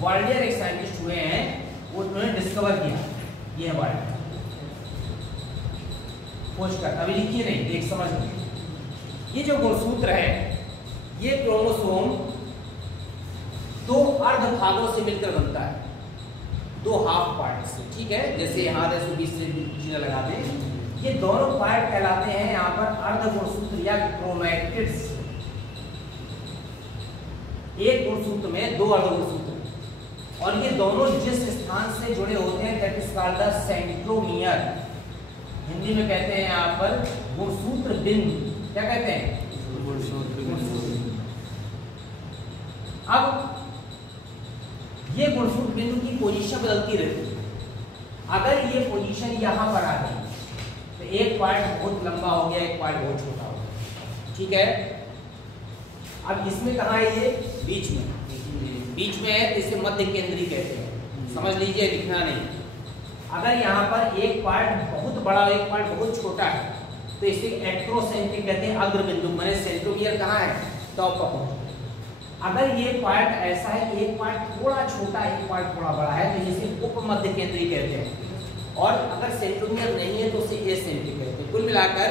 वाल्डियर एक साइंटिस्ट हुए हैं, वो उन्होंने डिस्कवर किया। ये है वाल्डियर खोज कर, अभी लिखिए नहीं, देख समझ लीजिए। ये जो गुणसूत्र है ये क्रोमोसोम दो अर्ध भागों से मिलकर बनता है, दो हाफ पार्ट से, ठीक है। जैसे यहाँ 120 से चिन्ह लगा दें, ये दोनों पार्ट कहलाते हैं यहाँ पर अर्ध गुणसूत्र या क्रोमैटिड्स। एक गुणसूत्र में दो अर्ध गुणसूत्र, और ये दोनों जिस स्थान से जुड़े होते हैं that is called the centromere. Hindi में कहते हैं यहाँ पर गुणसूत्र बिंदु। क्या कहते हैं? गुणसूत्र बिंदु। अब ये गुणसूत्र बिंदु की पोजीशन बदलती रहती है। अगर ये पोजीशन यहाँ पर आ गई तो एक पार्ट बहुत लंबा हो गया, एक पार्ट बहुत छोटा हो गया, ठीक है। अब इसमें कहाँ है? ये बीच में, बीच में है तो इसे मध्य केंद्री कहते हैं, समझ लीजिए, दिखना नहीं। अगर यहाँ पर एक पार्ट बहुत बड़ा एक पार्ट बहुत छोटा है तो इसे एक्ट्रोसेंट्रिक कहते हैं, अग्र बिंदु। मैंने सेंट्रोमियर कहाँ है? टॉप पर पहुंच। अगर ये पार्ट ऐसा है, एक पार्ट थोड़ा छोटा एक पार्ट थोड़ा बड़ा है तो इसे उपमध्य केंद्री कहते हैं, और अगर सेंट्रोमियर नहीं है तो उसे एसेंट्रिक कहते हैं। कुल मिलाकर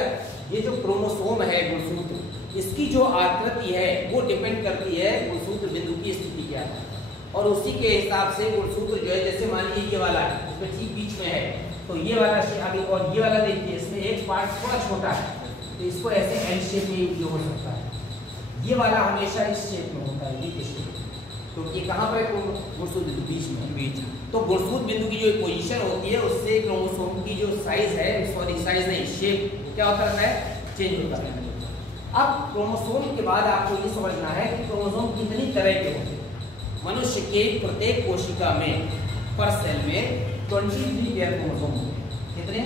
ये जो क्रोमोसोम है गुणसूत्र, इसकी जो आकृति है वो डिपेंड करती है गुणसूत्र बिंदु की स्थिति क्या है, और उसी के हिसाब से गुणसूत्र जो है, जैसे मान लीजिए ये वाला है, इसमें ठीक बीच में है तो ये वाला आगे, और ये वाला देखिए इसमें एक पार्ट थोड़ा छोटा है तो इसको ऐसे एल शेप में उपयोग हो सकता है। ये वाला हमेशा इस शेप में होता है, ये शेप, तो ये कहाँ पर? गुणसूत्र बिंदु बीच में। तो गुणसूत्र बिंदु की जो पोजीशन होती है उससे क्रोमोसोम की जो साइज है, सॉरी साइज नहीं, शेप क्या होता है? चेंज होता है। अब क्रोमोसोम के बाद आपको ये समझना है कि क्रोमोसोम कितनी तरह के होते हैं। मनुष्य के प्रत्येक कोशिका में, पर सेल में 23 पेयर क्रोमोसोम होते हैं। कितने?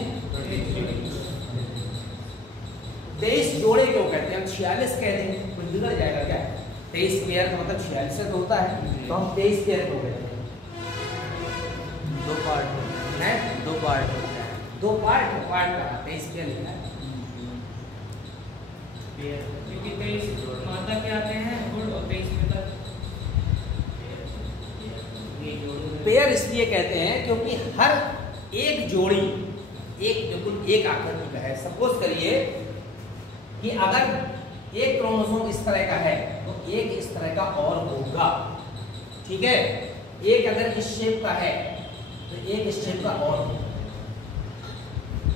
23 जोड़े क्यों कहते हैं? हम 46 कहते हैं, कुछ बिगड़ जाएगा क्या? 23 पेयर का मतलब 46 तो होता है, तो हम 23 पेयर क्यों कहते हैं? दो पार्ट होते हैं, दो पार्ट होते हैं, दो पार्ट का 23 पेयर लिखा है। क्योंकि 23 मादा के आते हैं और 23 में तक पेयर इसलिए कहते हैं क्योंकि हर एक जोड़ी एक बिल्कुल एक आकृति का है। सपोज करिए कि अगर एक क्रोमोसोम इस तरह का है तो एक इस तरह का और होगा, ठीक है। एक अगर इस शेप का है तो एक इस शेप का और होगा,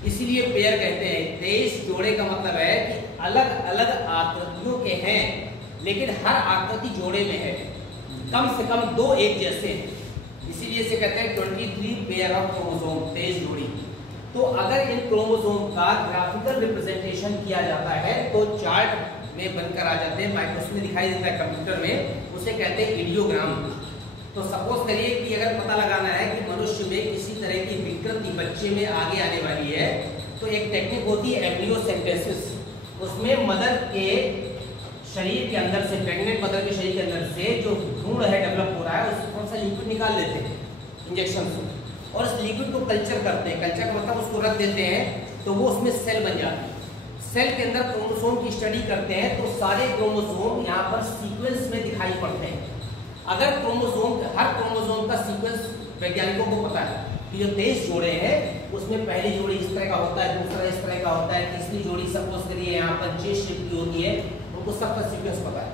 इसीलिए पेयर कहते हैं। 23 जोड़े का मतलब है कि अलग अलग आकृतियों के हैं, लेकिन हर आकृति जोड़े में है, कम से कम दो एक जैसे हैं, इसीलिए इसे कहते हैं 23 पेयर ऑफ क्रोमोसोम, 23 जोड़ी। तो अगर इन क्रोमोसोम का ग्राफिकल रिप्रेजेंटेशन किया जाता है तो चार्ट में बनकर आ जाते हैं, माइक्रोस्कोप में दिखाई देता है, कंप्यूटर में, उसे कहते हैं इडियोग्राम। तो सपोज करिए कि अगर पता लगाना है कि मनुष्य में किसी तरह की विकृति बच्चे में आगे आने वाली है तो एक टेक्निक होती है एम्ब्रियोसेंटेसिस। उसमें मदर के शरीर के अंदर से, प्रेग्नेंट मदर के शरीर के अंदर से जो भ्रूण है डेवलप हो रहा है उससे थोड़ा सा लिक्विड निकाल लेते हैं इंजेक्शन से, और इस लिक्विड को कल्चर करते हैं। कल्चर का मतलब उसको रख देते हैं तो वो उसमें सेल बन जाते हैं। सेल के अंदर क्रोमोसोम की स्टडी करते हैं तो सारे क्रोमोसोम यहाँ पर सीक्वेंस में दिखाई पड़ते हैं। अगर क्रोमोसोम, हर क्रोमोसोम का सीक्वेंस वैज्ञानिकों को पता है कि जो 23 जोड़े हैं उसमें पहली जोड़ी इस तरह का होता है, दूसरा इस तरह का होता है, तीसरी जोड़ी सपोज करिए यहाँ पर जे शेप की होती है, उनको सबका सीक्वेंस पता है।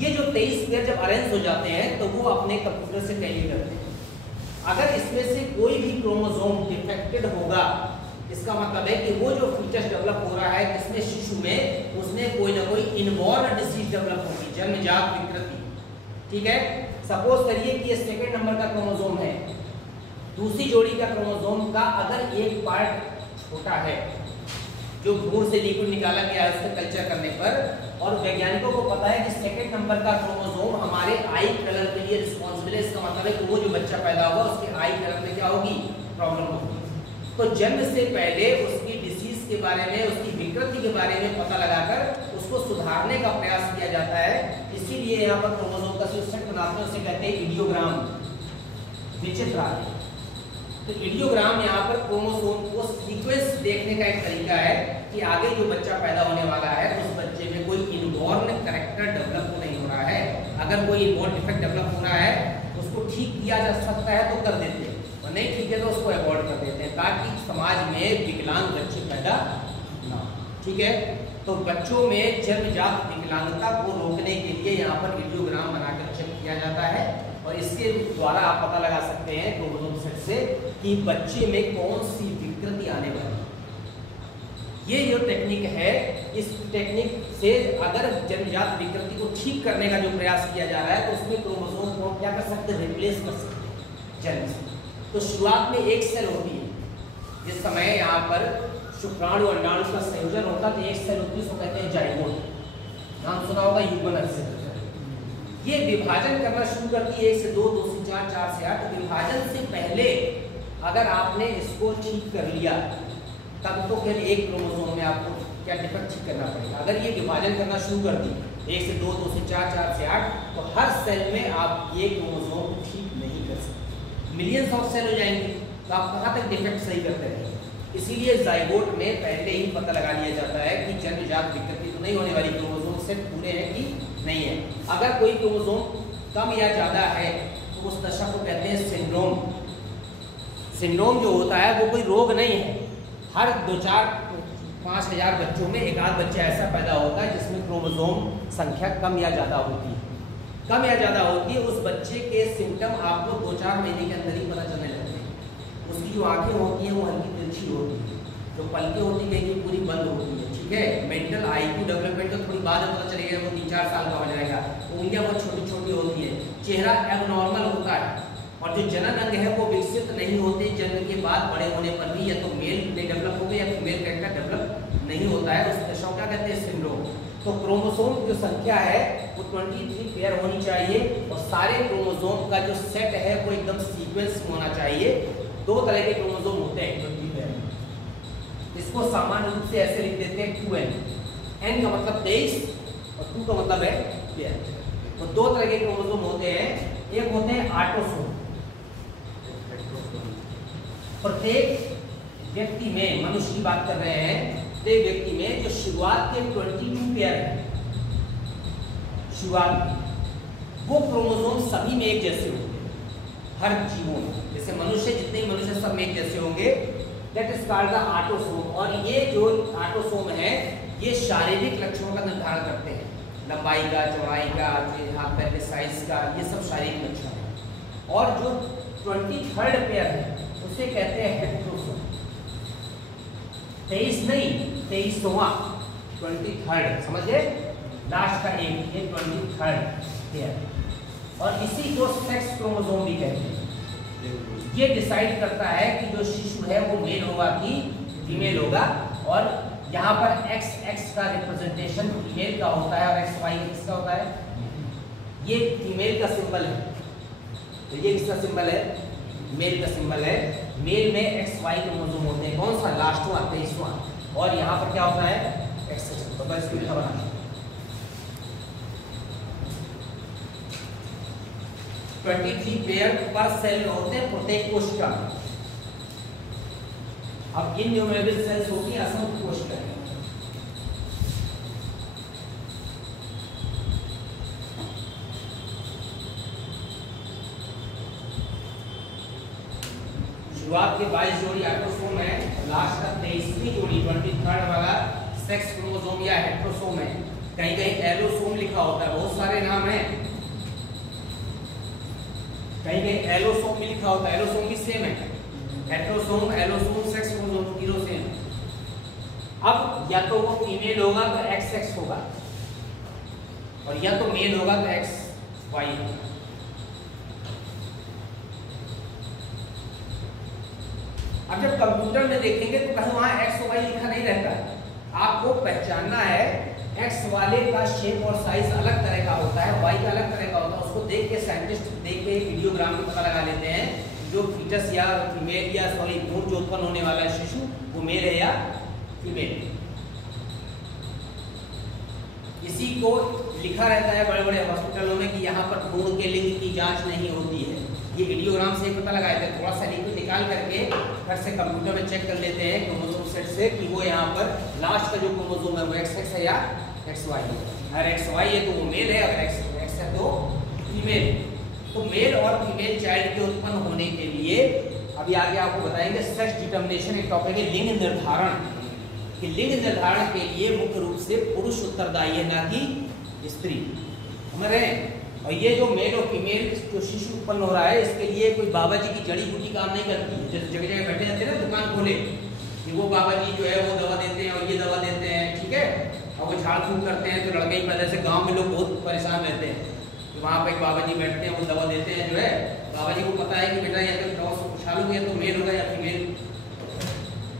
ये जो 23 पेयर जब अरेंज हो जाते हैं तो वो अपने कंप्यूटर से टैली करते हैं। अगर इसमें से कोई भी क्रोमोसोम डिफेक्टेड होगा, इसका मतलब है कि वो जो फीचर्स डेवलप हो रहा है जिसमें शिशु में, उसने कोई ना कोई इनबॉर्न डिसीज डेवलप होगी, जन्मजात विकृति, ठीक है। सपोज करिए कि ये सेकंड नंबर का क्रोमोसोम है, दूसरी जोड़ी का क्रोमोसोम का अगर एक पार्ट छोटा है, जो भ्रूण से लिक्विड निकाला गया है उसको कल्चर करने पर, और वैज्ञानिकों को पता है कि सेकंड नंबर का क्रोमोसोम हमारे आई कलर के लिए रिस्पॉन्सिबल है, इसका मतलब है कि वो जो बच्चा पैदा होगा उसके आई कलर में क्या होगी? प्रॉब्लम होगी। तो जन्म से पहले उसकी डिसीज के बारे में, उसकी विकृति के बारे में पता लगाकर उसको सुधारने का प्रयास किया जाता है। इसीलिए यहाँ पर क्रोमोसोम का जो सेट बनाते हैं उसे कहते हैं इडियोग्राम, विचित्र आलेख। तो इडियोग्राम यहाँ पर क्रोमोसोम को सीक्वेंस देखने का एक तरीका है कि आगे जो बच्चा पैदा होने वाला है उस बच्चे में कोई इनबॉर्न कैरेक्टर डेवलप नहीं हो रहा है। अगर कोई इनबॉर्न डिफेक्ट डेवलप हो रहा है उसको ठीक किया जा सकता है तो कर देते हैं, और नहीं ठीक है तो उसको अवॉइड कर देते हैं, ताकि समाज में विकलांग बच्चे पैदा ना हो, ठीक है। तो बच्चों में जन्मजात विकलांगता को रोकने के यहाँ पर वीडियोग्राम बनाकर चेक किया जाता है और इसके द्वारा आप पता लगा सकते हैं क्रोमोसोम सेट से कि बच्चे में कौन सी विकृति आने वाली है। ये जो टेक्निक है, इस टेक्निक से अगर जन्मजात विकृति को ठीक करने का जो प्रयास किया जा रहा है तो उसमें क्रोमोसोम को क्या कर सकते हैं, रिप्लेस कर सकते हैं जन्म से। तो शुरुआत में एक सेल होती है, जिस समय यहाँ पर शुक्राणु और अंडाणु का संयोजन होता है तो एक सेल होती है, उसको कहते हैं जाइगोट। नाम सुना होगा युग्मन सेल। ये विभाजन करना शुरू करती है 1 से 2, 2 से 4, 4 से 8। विभाजन से पहले अगर आपने इसको ठीक कर लिया तब तो फिर एक क्रोमोसोम में आपको क्या डिफेक्ट ठीक करना पड़ेगा। अगर ये विभाजन करना शुरू कर दी 1 से 2, 2 से 4, 4 से 8, तो हर सेल में आप ये क्रोमोसोम को ठीक नहीं कर सकते। मिलियंस ऑफ सेल हो जाएंगे तो आप कहाँ तक डिफेक्ट सही करते रहेंगे। इसीलिए जाइगोट में पहले ही पता लगा लिया जाता है कि जन्मजात विकृति तो नहीं होने वाली, क्रोमोसोम सेट पूरे हैं कि नहीं है। अगर कोई क्रोमोसोम कम या ज़्यादा है तो उस दशा को कहते हैं सिंड्रोम। सिंड्रोम जो होता है वो कोई रोग नहीं है। हर 2-4-5 हजार बच्चों में एक आध बच्चा ऐसा पैदा होता है जिसमें क्रोमोसोम संख्या कम या ज़्यादा होती है। कम या ज़्यादा होती है, उस बच्चे के सिम्टम आपको 2-4 महीने के अंदर ही पता चलने लगते हैं। उसकी जो आंखें होती हैं वो हल्की तिरछी होती है, जो पलकें होती हैं कि पूरी बंद होती है, ठीक है। मेंटल IQ डेवलपमेंट तो थोड़ी बाद में पता चलेगा, वो 3-4 साल का हो जाएगा। उंगलियां बहुत छोटी छोटी होती है, चेहरा एबनॉर्मल होता है और जो जनन अंग है वो विकसित नहीं होते। जन्म के बाद बड़े होने पर भी या तो मेल में डेवलप हो गए या फीमेल कैरेक्टर डेवलप नहीं होता है। उस दशा को क्या कहते हैं, सिंड्रोम। तो क्रोमोसोम की जो संख्या है वो 23 पेयर होनी चाहिए और सारे क्रोमोसोम का जो सेट है वो एकदम सीक्वेंस में होना चाहिए। 2 तरह के क्रोमोसोम होते हैं 20 पेयर। इसको सामान्य रूप से ऐसे लिख देते हैं 2n। n का मतलब 23 और 2 का मतलब है पेयर। तो 2 तरह के क्रोमोसोम होते हैं। एक होते हैं ऑटोसोम। प्रत्येक व्यक्ति में, मनुष्य की बात कर रहे हैं, प्रत्येक व्यक्ति में जो शुरुआत के 22 पेयर है, शुरुआत में वो क्रोमोसोम सभी में एक जैसे होंगे, हर जीवों में। जैसे मनुष्य, जितने मनुष्य सब में एक जैसे होंगे, that is called the autosome. और ये जो ऑटोसोम है ये शारीरिक लक्षणों का निर्धारण करते हैं, लंबाई का, चौड़ाई का, हाथ पैर के साइज का, ये सब शारीरिक लक्षण है। और जो 23rd पेयर है उसे कहते हैं हेटेरोसोम। 23 नहीं, 23वां, 23rd, समझ गए, लास्ट का एक, ये 23rd पेयर। और इसी को सेक्स क्रोमोसोम भी कहते हैं। ये डिसाइड करता है कि जो शिशु है वो मेल होगा कि फीमेल होगा। और यहाँ पर XX का रिप्रेजेंटेशन फीमेल का होता है और XY किसका होता है, ये फीमेल का सिंबल है। तो ये किसका सिंबल है, मेल का सिंबल है। मेल में XY क्रोमोसोम होते हैं, कौन सा, लास्टवां, 23वां। और यहाँ पर क्या होता है, XX। तो बस इसको लिखा बना 23 पेयर पर सेल होते हैं प्रत्येक कोशिका में। अब इनन्यूमरेबल सेल्स होती है असंख्य कोशिकाएं। शुरुआत के 22 जोड़ी ऑटोसोम है, लास्ट का 23वीं जोड़ी 23rd वाला सेक्स क्रोमोसोम या हेटेरोसोम है। कहीं कहीं एलोसोम लिखा होता है, बहुत सारे नाम हैं। कहीं कहीं एलोसोम भी लिखा होता है, एलोसोम भी सेम है। हेटेरोसोम, एलोसोम, सेक्स क्रोमोसोम तीनों सेम है। अब या तो वो फीमेल होगा तो XX होगा और या तो मेल होगा तो XY होगा। अब जब कंप्यूटर में देखेंगे तो कहीं वहां XY लिखा नहीं रहता है। आपको पहचानना है X वाले का शेप और साइज अलग तरह का होता है, Y का अलग तरह का होता है। उसको देख के साइंटिस्ट देख के वीडियोग्राम में पता लगा लेते हैं जो फीटस या फीमेल या सॉरी भ्रूण जो उत्पन्न होने वाला है शिशु वो मेल है या फीमेल। इसी को लिखा रहता है बड़े बड़े हॉस्पिटलों में कि यहाँ पर भ्रूण के लिंग की जांच नहीं होती है। ये वीडियोग्राम से पता लगाए थे, थोड़ा सा लिंक निकाल करके फिर से कंप्यूटर में चेक कर लेते हैं क्रोमोसोम सेट से कि वो यहाँ पर लास्ट का जो क्रोमोसोम है वो XX है या XY है। अगर XY है तो वो मेल है, अगर X है तो फीमेल। तो मेल और फीमेल चाइल्ड के उत्पन्न होने के लिए अभी आगे आपको बताएंगे सेक्स डिटर्मिनेशन एक टॉपिक है, लिंग निर्धारण। कि लिंग निर्धारण के लिए मुख्य रूप से पुरुष उत्तरदायी है, ना कि स्त्री। समझ रहे हैं। और ये जो मेल और फीमेल जो शिशु उत्पन्न हो रहा है, इसके लिए कोई बाबा जी की जड़ी बूटी काम नहीं करती है। जैसे जगह जगह बैठे जाते हैं ना दुकान खोले कि वो बाबा जी जो है वो दवा देते हैं और ये दवा देते हैं, ठीक है, और वो झाड़ फूक करते हैं। तो लड़के की वजह से गाँव में लोग बहुत परेशान रहते हैं। तो वहाँ पे बाबा जी बैठते हैं, वो दवा देते हैं जो है, बाबा जी को पता है कि बेटा या तो क्रॉस उछालोगे या तो मेल होगा या फीमेल,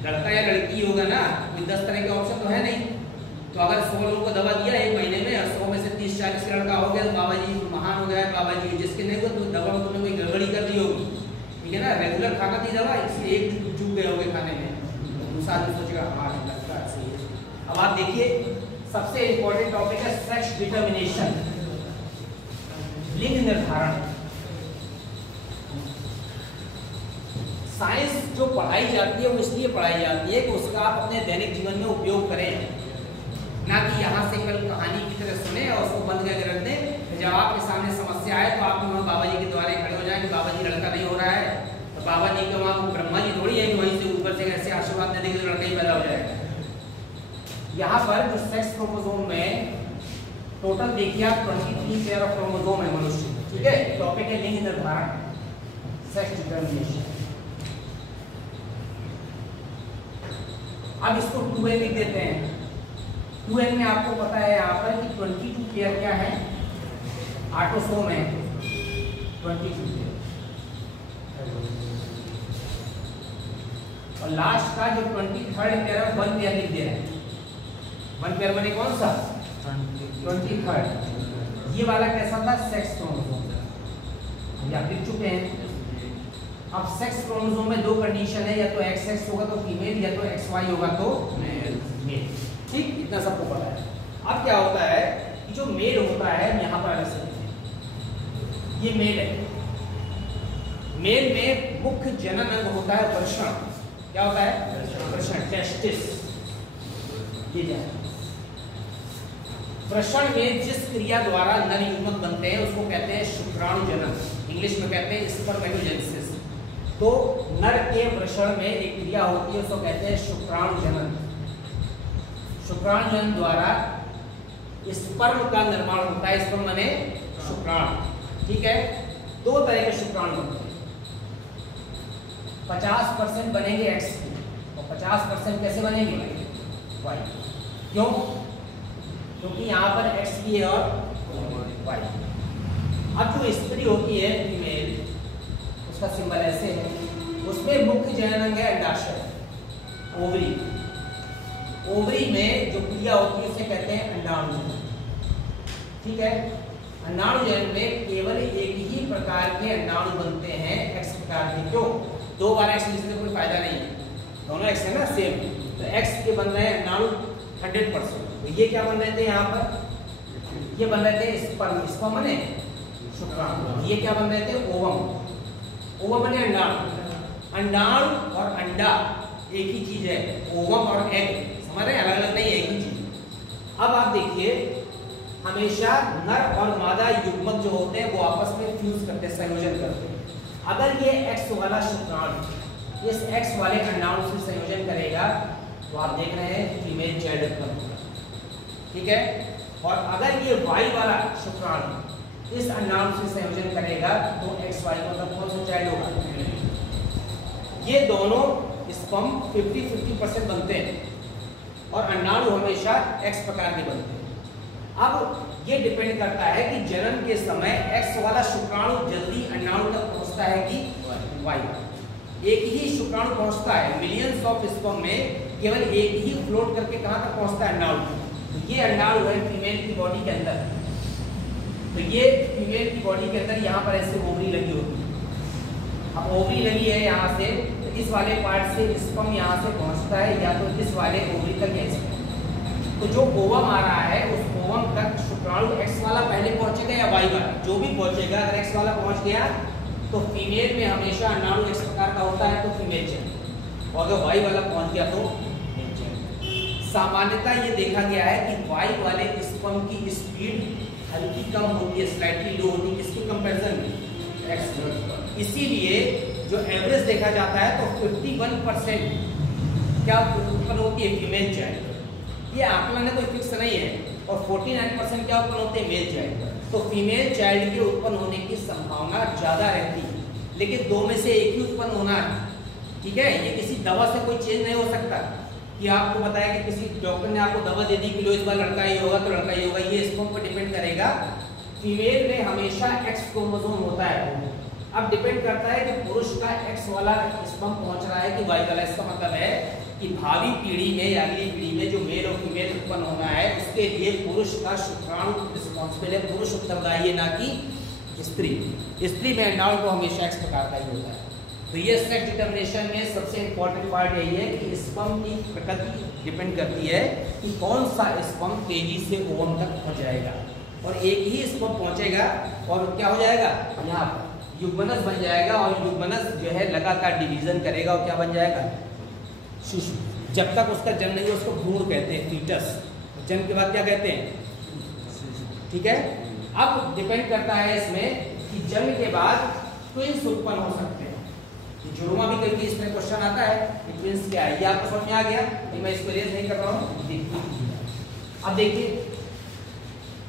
लड़का या लड़की होगा ना, कोई 10 तरह के ऑप्शन तो है नहीं। तो अगर 100 लोगों को दवा दिया एक महीने में और 100 में से 30-40 का लड़का हो गया तो बाबा जी महान हो गया बाबा जी। जिसके नहीं हुआ तो दवा में तुमने कोई गड़बड़ी कर दी होगी, ठीक है ना। रेगुलर खाना थी दवा, इसलिए एक दिन चूक गए होगे खाने में, तो दूसरा आदमी सोचेगा हाँ लगता है सही है। अब आप देखिए सबसे इंपॉर्टेंट टॉपिक है सेक्स डिटर्मिनेशन, लिंग निर्धारण। साइंस जो पढ़ाई जाती है वो इसलिए पढ़ाई जाती है कि उसका आप अपने दैनिक जीवन में उपयोग करें, ना कि यहाँ से कल कहानी की तरह सुने और उसको बंद करके रख दें। जब आपके सामने समस्या आए तो आप वहाँ बाबा जी के द्वारे खड़े हो जाए कि बाबा जी लड़का नहीं हो रहा है, तो बाबा जी का वहाँ ब्रह्मा जी थोड़ी है कि वहीं से ऊपर से ऐसे आशीर्वाद दे देंगे तो लड़का ही पैदा हो जाएगा। यहाँ पर जो सेक्स क्रोमोसोम में टोटल देखिए आप 23 पेयर ऑफ क्रोमोसोम है मनुष्य, ठीक है। टॉपिक है लिंग निर्धारण, सेक्स डिटर्मिनेशन। अब इसको 2n लिख देते हैं। 2n में आपको पता है यहाँ पर कि 22 पेयर क्या है, ऑटोसोम है 22 पेयर, और लास्ट का जो 23rd पेयर है 1 पेयर लिख दे रहे हैं। 1 पेयर बने कौन सा 23rd। ये वाला कैसा था सेक्स क्रोमोसोम, ये आप लिख चुके हैं। अब सेक्स क्रोमोसोम में 2 कंडीशन है, या तो XX होगा तो फीमेल, या तो XY होगा तो मेल। ठीक, इतना सबको पता है। अब क्या होता है कि जो मेल होता है यहाँ पर ऐसे ये मेल है। मेल में मुख्य जनन अंग होता है वृषण। क्या होता है वृषण, टेस्टिस। ये जाए वृषण में जिस क्रिया द्वारा नर युग्मक बनते हैं उसको कहते हैं शुक्राणु जनन, इंग्लिश में कहते हैं स्पर्मेटोजेनेसिस। तो नर के वृषण में एक क्रिया होती है उसको कहते हैं शुक्राणु जनन। शुक्राणु जनन द्वारा स्पर्म का निर्माण होता है। स्पर्म माने शुक्राणु, ठीक है। 2 तरह के शुक्राणु बनते हैं, 50% बनेंगे X और 50% कैसे बनेंगे Y। क्यों? क्योंकि यहाँ पर X भी है और Y। अब जो स्त्री होती है फीमेल, उसका सिंबल ऐसे है, उसमें मुख्य जनन अंग है अंडाशय, ओवरी। ओवरी में जो क्रिया होती है उसे कहते हैं अंडाणुजनन, ठीक है। अंडाणुजनन में केवल एक ही प्रकार के अंडाणु बनते हैं, X प्रकार के। क्यों? 2 बार X लिखने से कोई फायदा नहीं है, दोनों X है ना सेम। तो X के बन रहे हैं अंडाणु 100%। तो ये क्या बन रहे थे यहाँ पर, ये बन रहे थे स्पर्म, स्पर्म माने शुक्राणु। ये क्या बन रहे थे ओवम, ओवम माने अंडाणु। अंडाणु और अंडा एक ही चीज है, ओवम और एग, समझ रहे हैं, अलग अलग नहीं है, एक ही चीज। अब आप देखिए हमेशा नर और मादा युग्मक जो होते हैं वो आपस में फ्यूज करते हैं, संयोजन करते हैं। अगर ये X वाला शुक्राणु इस X वाले अंडाणु से संयोजन करेगा तो आप देख रहे हैं फीमेल चाइल्ड उत्पन्न होगा, ठीक है। और अगर ये Y वाला शुक्राणु इस अंडाणु से संयोजन करेगा तो XY मतलब कौन सा चाइल्ड होगा। ये दोनों स्पर्म 50-50% बनते हैं और अंडाणु हमेशा X प्रकार के बनते हैं। अब ये डिपेंड करता है कि जन्म के समय X वाला शुक्राणु जल्दी अंडाणु तक पहुंचता है कि Y। एक ही शुक्राणु पहुंचता है, मिलियंस ऑफ स्पर्म में केवल एक ही फ्लोट करके कहां तक पहुंचता है अंडाणु। ये अंडाणु है फीमेल की बॉडी के अंदर। तो ये फीमेल की बॉडी के अंदर यहाँ पर ऐसे ओवरी लगी होती है। अब ओवरी लगी है यहाँ से, तो इस वाले पार्ट से स्पर्म यहाँ से पहुंचता है, या तो इस वाले ओवरी तक या इसमें। तो जो ओवम आ रहा है उस ओवम तक शुक्राणु X वाला पहले पहुंचेगा या Y वाला, जो भी पहुंचेगा। अगर X वाला पहुंच गया तो फीमेल में हमेशा अंडाणु X प्रकार का होता है तो फीमेल चाहिए, और अगर Y वाला पहुंच गया तो मेल चाहिए। सामान्यतः ये देखा गया है कि Y वाले स्पर्म की स्पीड हल्की कम होती है, स्लाइटली लो होती है, किसके कंपैरिजन में X। इसीलिए जो एवरेज देखा जाता है तो 51% क्या उत्पन्न होती है फीमेल चाइल्ड। ये आंकलन है, कोई फिक्स नहीं है। और 49% क्या उत्पन्न होते हैं, मेल चाइल्ड। तो फीमेल चाइल्ड के उत्पन्न होने की संभावना ज्यादा रहती है, लेकिन दो में से एक ही उत्पन्न होना है, ठीक है। ये किसी दवा से कोई चेंज नहीं हो सकता कि आपको बताया कि किसी डॉक्टर ने आपको दवा दे दी कि लो इस बार लड़का ही होगा तो लड़का ही होगा, ये स्पर्म पर डिपेंड करेगा। फीमेल में हमेशा एक्स क्रोमोसोम होता है। अब डिपेंड करता है कि पुरुष का एक्स वाला स्पर्म पहुंच रहा है कि वाई वाला। इसका मतलब है कि भावी पीढ़ी में या अगली पीढ़ी में जो मेल और फीमेल उत्पन्न होना है उसके लिए पुरुष का शुक्राणु रिस्पॉन्सिबल है, पुरुष उत्तरदायी है, ना कि स्त्री। स्त्री में अंडाणु को हमेशा एक्स प्रकार का ही होता है। तो ये सेक्स डिटर्मिनेशन में सबसे इंपॉर्टेंट पार्ट यही है कि स्पर्म की प्रकृति डिपेंड करती है कि कौन सा स्पर्म तेजी से ओवम तक पहुंच जाएगा, और एक ही स्पर्म पहुंचेगा और क्या हो जाएगा, यहाँ युग्मनस बन जाएगा, और युग्मनस जो है लगातार डिवीजन करेगा और क्या बन जाएगा, शिशु। जब तक उसका जन्म नहीं हो उसको भ्रूण कहते हैं, फीटस। जन्म के बाद क्या कहते हैं, ठीक है। अब डिपेंड करता है इसमें कि जन्म के बाद ट्विंस उत्पन्न हो सकते हैं। जुड़वा भी कई इस पर क्वेश्चन आता है कि ट्विंस क्या है, ये आपको समझ में आ गया, मैं इसको रेज नहीं कर रहा हूँ। अब देखिए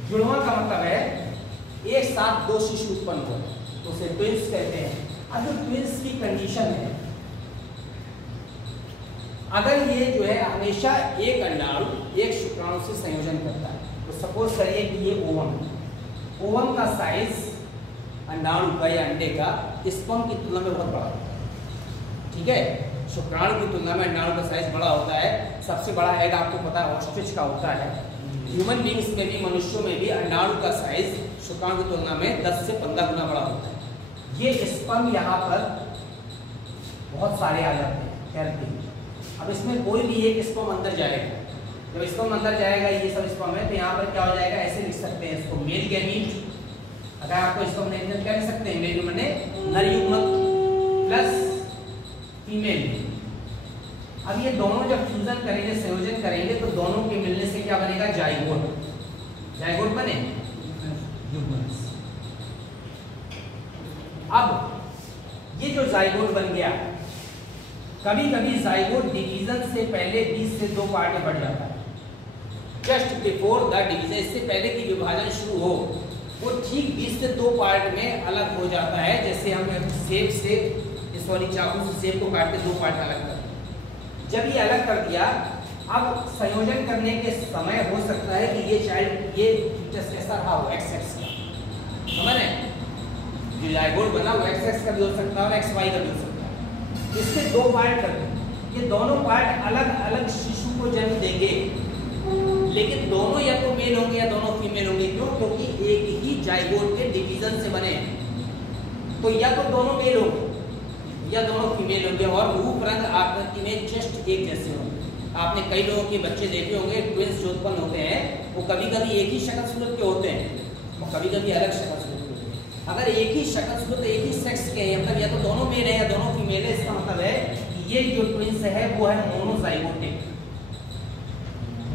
जुड़वा का मतलब है एक साथ दो शिशु उत्पन्न हो, तो उसे ट्विंस कहते हैं। अब जो ट्विंस की कंडीशन है, अगर ये जो है हमेशा एक अंडाणु एक शुक्राणु से संयोजन करता है, तो सपोज करिए कि ये ओवम है, ओवम का साइज अंडाणु का या अंडे का स्पर्म की तुलना में बहुत बड़ा होता है, ठीक है। शुक्राणु की तुलना में अंडाणु का साइज बड़ा होता है। सबसे बड़ा हेड आपको पता है ऑस्ट्रिच का होता है। ह्यूमन बींग्स में भी, मनुष्यों में भी अंडाणु का साइज शुक्राणु की तुलना में 10 से 15 गुना बड़ा होता है। ये स्पर्म यहाँ पर बहुत सारे आ जाते हैं, कैरेक्टर। अब इसमें कोई भी एक स्पर्म अंदर जाएगा, जब स्पर्म अंदर जाएगा, ये सब स्पर्म है, तो यहाँ पर क्या हो जाएगा, ऐसे लिख सकते हैं इसको मेल गैमीट। अगर आपको स्पर्म नहीं क्या लिख सकते हैं, मेल माने नर युग्मक प्लस फीमेल। अब ये दोनों जब फ्यूजन करेंगे, संयोजन करेंगे, तो दोनों के मिलने से क्या बनेगा, जाइगोट। जाइगोट बने युग्मनस। अब ये जो जाइगोट बन गया, कभी कभी जाइगोट डिवीजन से पहले 20 से 2 पार्ट में बढ़ जाता है, जस्ट बिफोर द डिवीजन। इससे पहले कि विभाजन शुरू हो, वो ठीक 20 से 2 पार्ट में अलग हो जाता है। जैसे हम सेब से, सॉरी चाकू से सेब को काट के 2 पार्ट अलग कर दिया। जब ये अलग कर दिया, अब संयोजन करने के समय हो सकता है कि ये चाइल्ड, ये फीटस कैसा रहा हो, XX का, समझ रहे हैं। जो जाइगोट बना वो XX का भी हो सकता है और XY का भी हो सकता है। इसके 2 पार्ट कर दें, ये दोनों पार्ट अलग अलग शिशु को जन्म देंगे, लेकिन दोनों या तो मेल होंगे या दोनों फीमेल होंगे। क्यों? क्योंकि एक ही जाइगोट के डिवीजन से बने हैं। तो या तो दोनों मेल होंगे या दोनों फीमेल होंगे, और रूप रंग आकृति में जस्ट एक जैसे होंगे। आपने कई लोगों के बच्चे देखे होंगे, ट्विंस जो उत्पन्न होते हैं वो कभी कभी एक ही शक्ल सूरत के होते हैं और कभी कभी अलग शक्ल सूरत के होते हैं। अगर एक ही शक्ल सूरत, एक ही सेक्स के हैं, मतलब या तो दोनों मेल है या दोनों फीमेल है, इसका मतलब है कि ये जो ट्विंस है वो है मोनोजाइगोटिक।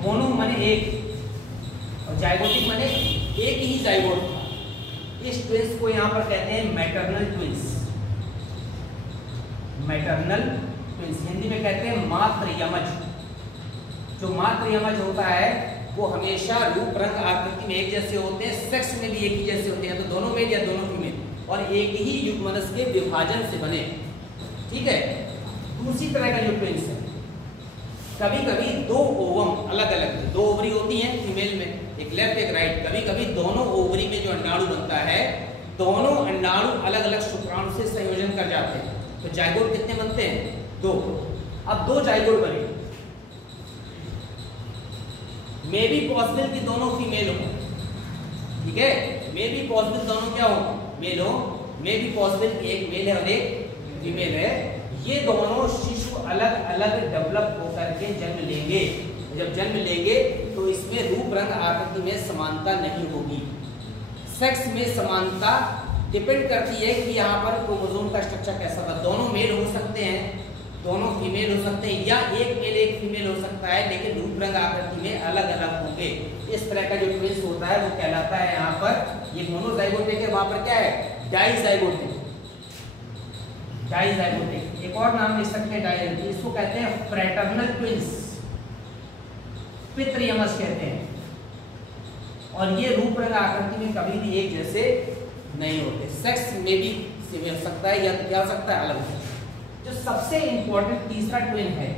मोनो माने एक और जाइगोटिक माने एक ही जाइगोट था। इस ट्विंस को यहाँ पर कहते हैं maternal twins. Maternal twins Hindi में कहते हैं मातृ यमज। जो मातृ यमज होता है वो हमेशा रूप रंग आकृति में एक जैसे होते हैं, सेक्स में भी एक ही जैसे होते हैं, तो दोनों मेल या दोनों फीमेल, और एक ही युग्मनस के विभाजन से बने, ठीक है। दूसरी तरह का जो ट्विंस है, कभी कभी 2 ओवम अलग अलग, 2 ओवरी होती हैं फीमेल में, एक लेफ्ट एक राइट। कभी कभी दोनों ओवरी में जो अंडाणु बनता है, दोनों अंडाणु अलग अलग शुक्राणु से संयोजन कर जाते हैं। तो जाइगोट कितने बनते हैं? 2। अब 2 जाइगोट बने, मे बी पॉसिबल कि दोनों फीमेल हो, ठीक है। मे बी पॉसिबल दोनों क्या हो, मेल हो। मे बी पॉसिबल कि एक मेल है और एक फीमेल है। ये दोनों शिशु अलग अलग डेवलप होकर के जन्म लेंगे। जब जन्म लेंगे तो इसमें रूप रंग आकृति में समानता नहीं होगी। सेक्स में समानता डिपेंड करती है कि यहाँ पर क्रोमोसोम का स्ट्रक्चर कैसा होगा। दोनों मेल हो सकते हैं, दोनों फीमेल हो सकते हैं, या एक मेल एक फीमेल हो सकता है, लेकिन रूप रंग आकृति में अलग अलग होंगे। इस तरह का जो ट्विंस होता है वो कहलाता है यहाँ पर, ये मोनोजाइगोटिक है, वहां पर क्या है, डाइजाइगोटिक। डाइजाइगोटिक एक और नाम लिख सकते हैं डाइजाइगोटिक, इसको कहते हैं फ्रैटर्नल ट्विंस, पितृयमज कहते हैं। और ये रूप रंग आकृति में कभी भी एक जैसे नहीं होते। सेक्स में भी सेम हो सकता है या क्या हो सकता है, अलग हो सकता है। जो सबसे इंपॉर्टेंट तीसरा ट्विन है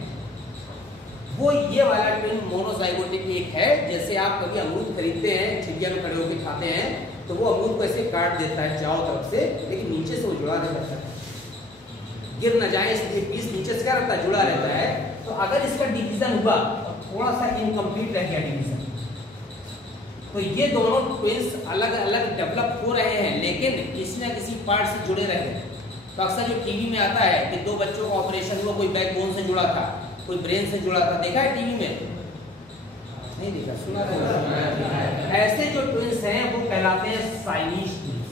वो ये वाला ट्विन मोनोजाइगोटिक एक है। जैसे आप कभी अमरूद खरीदते हैं, चिड़िया में खड़े होकर खाते हैं, तो वो अमरूद को ऐसे काट देता है चारों तरफ से, लेकिन नीचे से वो जुड़ा रहता है, गिर न जाए इसलिए पीस नीचे से क्या रहता है, जुड़ा रहता है। तो अगर इसका डिवीजन हुआ तो थोड़ा सा इनकम्प्लीट रह गया डिवीजन, तो ये दोनों ट्विन्स अलग अलग डेवलप हो रहे हैं लेकिन किसी न किसी पार्ट से जुड़े रह गए। तो अक्सर जो टीवी में आता है कि दो बच्चों का ऑपरेशन हुआ, कोई बैकबोन से जुड़ा था, कोई ब्रेन से जुड़ा था, देखा है टीवी में? नहीं देखा, सुना था। ऐसे जो ट्विन्स हैं वो कहलाते हैं साइनीज ट्विन्स।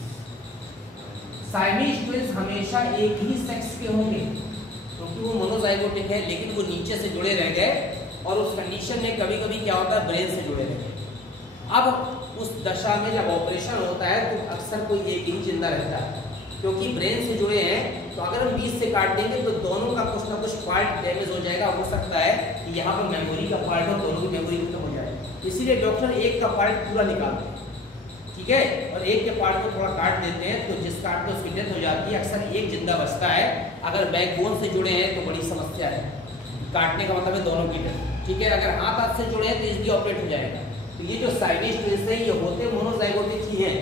साइनीज ट्विन्स हमेशा एक ही सेक्स के होंगे क्योंकि वो मोनोजाइगोटिक है, लेकिन वो नीचे से जुड़े रह गए और उस कंडीशन में कभी कभी क्या होता है, ब्रेन से जुड़े रह गए। अब उस दशा में जब ऑपरेशन होता है तो अक्सर कोई एक ही जिंदा रहता है, क्योंकि ब्रेन से जुड़े हैं। तो अगर हम बीच से काट देंगे तो दोनों का कुछ ना कुछ पार्ट डैमेज हो जाएगा। हो सकता है कि यहाँ पर मेमोरी का पार्ट हो, दोनों की मेमोरी खत्म हो जाए, इसीलिए डॉक्टर एक का पार्ट पूरा निकालते हैं, ठीक है, और एक के पार्ट को थोड़ा काट देते हैं। तो जिस काट में उसकी डेथ हो जाती है, अक्सर एक जिंदा बचता है। अगर बैकबोन से जुड़े हैं तो बड़ी समस्या है, काटने का मतलब है दोनों की डेथ, ठीक है। अगर हाथ से जुड़े हैं तो इजली ऑपरेट हो जाएगा। तो ये जो साइनीज ट्विन्स हैं ये होते मोनोजाइगोटिक ही हैं,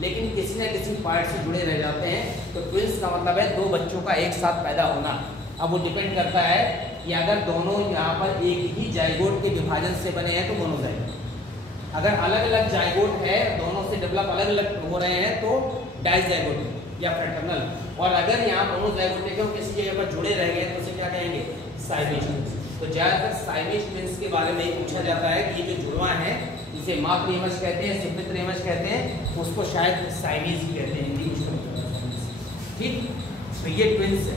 लेकिन किसी न किसी पार्ट से जुड़े रह जाते हैं। तो ट्विन्स का मतलब है दो बच्चों का एक साथ पैदा होना। अब वो डिपेंड करता है कि अगर दोनों यहाँ पर एक ही जाइगोट के विभाजन से बने हैं तो मोनोजाइगोट, अगर अलग अलग जाइगोट है, दोनों से डेवलप अलग अलग हो रहे हैं तो डाइजाइगोट या फ्रेटर्नल। और अगर यहाँ मोनोजाइगोटिक किसी जगह पर जुड़े रह गए तो उसे क्या कहेंगे, साइनीज ट्विन्स। तो ज़्यादातर साइनीज ट्विन्स के बारे में पूछा जाता है कि ये जो जुड़वा है, जिसे मातृ इमेज कहते हैं, सिपित्र इमेज कहते हैं, उसको शायद साइनीज भी कहते हैं हिंदी में, ठीक। तो ये ट्विन्स है।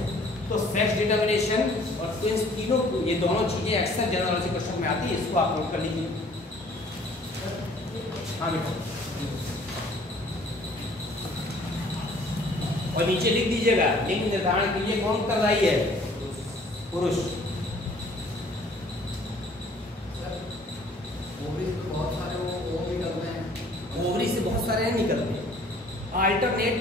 तो सेक्स डिटर्मिनेशन और ट्विन्स तीनों, ये दोनों चीजें अक्सर जनरल क्वेश्चन में आती है, इसको आप नोट कर लीजिए। हाँ बेटा, और नीचे लिख दीजिएगा लिंग निर्धारण के लिए कौन कर रही है, पुरुष। ओवरी से बहुत सारे नहीं निकलते, अल्टरनेट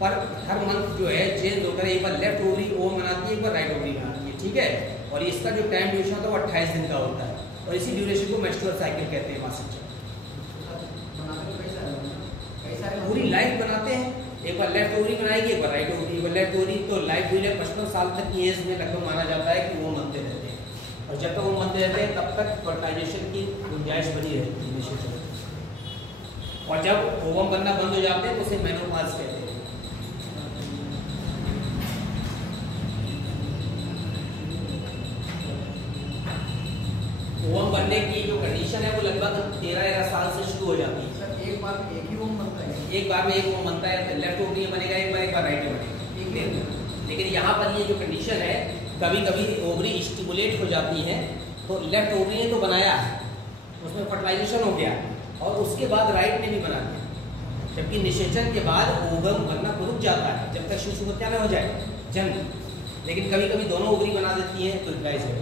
पर हर मंथ जो है चेंज होकर एक बार लेफ्ट ओवरी ओम बनाती है, एक बार राइट ओवरी बनाती है, ठीक है। और इसका जो टाइम ड्यूरेशन होता है वो 28 दिन का होता है, और इसी ड्यूरेशन को मेंस्ट्रुअल साइकिल कहते हैं, मासिक चक्र। पूरी लाइफ बनाते हैं, एक बार लेफ्ट ओवरी बनाएगी, एक बार राइट ओवरी, एक बार लेफ्ट ओवरी। तो लाइफ हुई 55 साल तक की एज में लगभग माना जाता है कि वो मनते रहते हैं, और जब तक वो मनते रहते हैं तब तक फर्टिलाइजेशन की गुंजाइश बनी रहती है निश्चित। और जब ओवम बनना बंद हो जाते हैं तो उसे मेनोपॉज कहते हैं। ओवम बनने की जो कंडीशन है वो लगभग 13 साल से शुरू हो जाती है। एक बार एक ही ओम बनता है, एक बार में एक ओवम बनता है, लेफ्ट ओवरी बनेगा एक बार राइट बनेगा। लेकिन यहाँ पर ये जो कंडीशन है, कभी कभी ओवरी स्टिमुलेट हो जाती है, तो लेफ्ट ओवरी ने तो बनाया, उसमें फर्टिलाइजेशन हो गया, और उसके बाद राइट ने भी बना दिया, जबकि निषेचन के बाद ओवम बनना रुक जाता है जब तक शिशु को क्या न हो जाए, जन्म। लेकिन कभी कभी दोनों ओवरी बना देती है तो यूटिलाइज हो।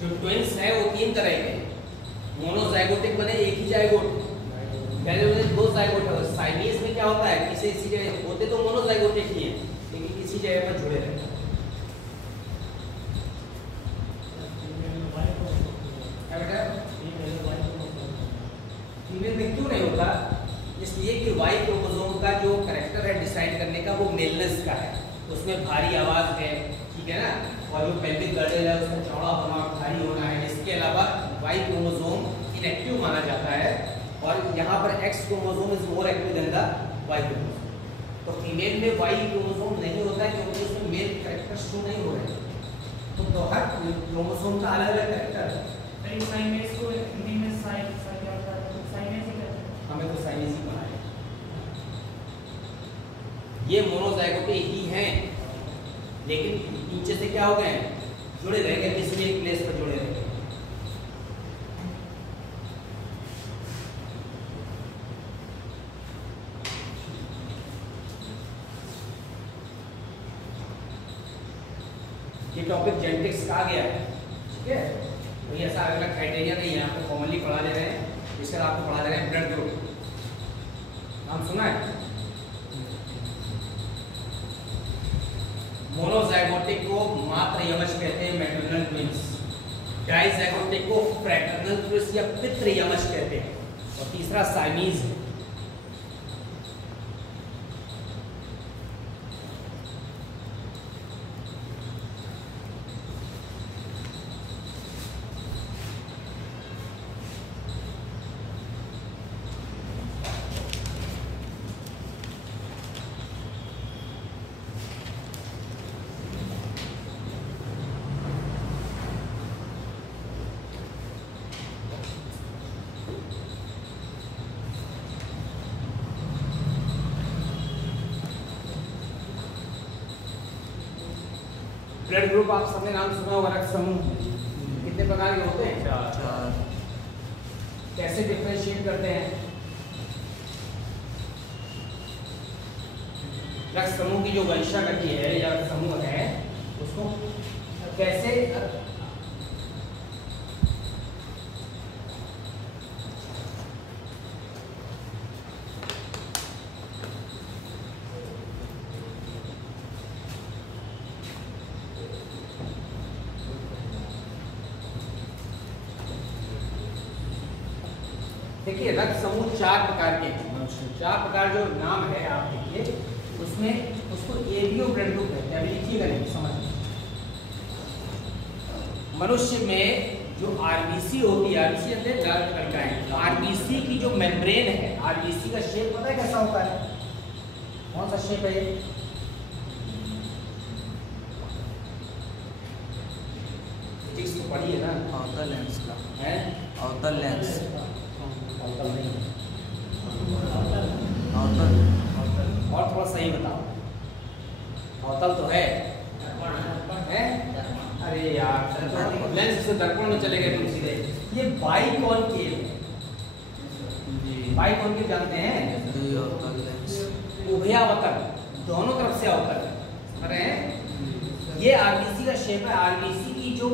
जो ट्विन्स है वो तीन तरह के, मोनोजाइगोटिक बने एक ही जाइगोट, पहले बने दो जाइगोट है। साइनीज में क्या होता है, किसी जगह होते तो मोनोजाइगोटिक ही है, लेकिन किसी जगह पर जुड़े रहते हैं। फीमेल में क्यों नहीं होता, इसलिए कि वाई क्रोमोसोम का जो कैरेक्टर है डिसाइड करने का वो मेलनेस का है, उसमें भारी आवाज है, ठीक है ना, और जो पेल्विक गर्डल है उसका चौड़ा होना और भारी होना है। इसके अलावा वाई क्रोमोसोम इनएक्टिव माना जाता है, और यहाँ पर X chromosome is more active than the Y chromosome. तो फीमेल में वाई क्रोमोसोम नहीं होता है क्योंकि उसमें मेल कैरेक्टर शो नहीं हो रहे हैं। तो हर क्रोमोसोम का अलग अलग कैरेक्टर है। हमें तो साइनेज ही पढ़ा है। ये मोनोजाइगोटे ही हैं, लेकिन नीचे से क्या हो गए, जुड़े रह गए, किसी एक प्लेस पर जुड़े रह गए। टॉपिक जेनेटिक्स का आ गया है, ठीक है। तो ये ऐसा अलग क्राइटेरिया नहीं है, आपको कॉमनली पढ़ा दे रहे हैं। इसके बाद आपको पढ़ा दे रहे हैं ब्लड ग्रुप, नाम सुना है? मोनोजाइगोटिक को मात्र यमज कहते हैं, मैटरनल ट्विंस। डाइजाइगोटिक को फ्रैटर्नल ट्विंस या पितृ यमज कहते हैं। और तीसरा साइमीज है। ब्लड ग्रुप आप सबने नाम सुना होगा, रक्त समूह कितने प्रकार के होते हैं? 4। कैसे डिफरेंशिएट करते हैं? रक्त समूह की जो वंशागति है या समूह है उसको कैसे देखिए, रक्त समूह 4 प्रकार के हैं। 4 प्रकार जो नाम है आप देखिए, उसमें उसको एबीओ ब्लड ग्रुप कहते हैं। अभी लिखिएगा नहीं, समझ। मनुष्य में जो आरबीसी होती है, आरबीसी कहते हैं रक्त कणिकाएं। आरबीसी की जो मेम्ब्रेन है, आरबीसी का शेप पता है कैसा होता है? कौन सा शेप है ये? फिजिक्स तो पढ़ी है ना? अवतल लेंस का है, अवतल लेंस। अवतल नहीं, अवतल और थोड़ा सही बताओ। अवतल तो है, हैं? अरे यार, लेंस से दर्पण में चले गए तुम सीधे। ये बाइकॉनकेव है। बाइकॉनकेव जानते हैं? अवतल लेंस। उभयावतल, दोनों तरफ से अवतल है। ये आरबीसी का शेप है। आरबीसी की जो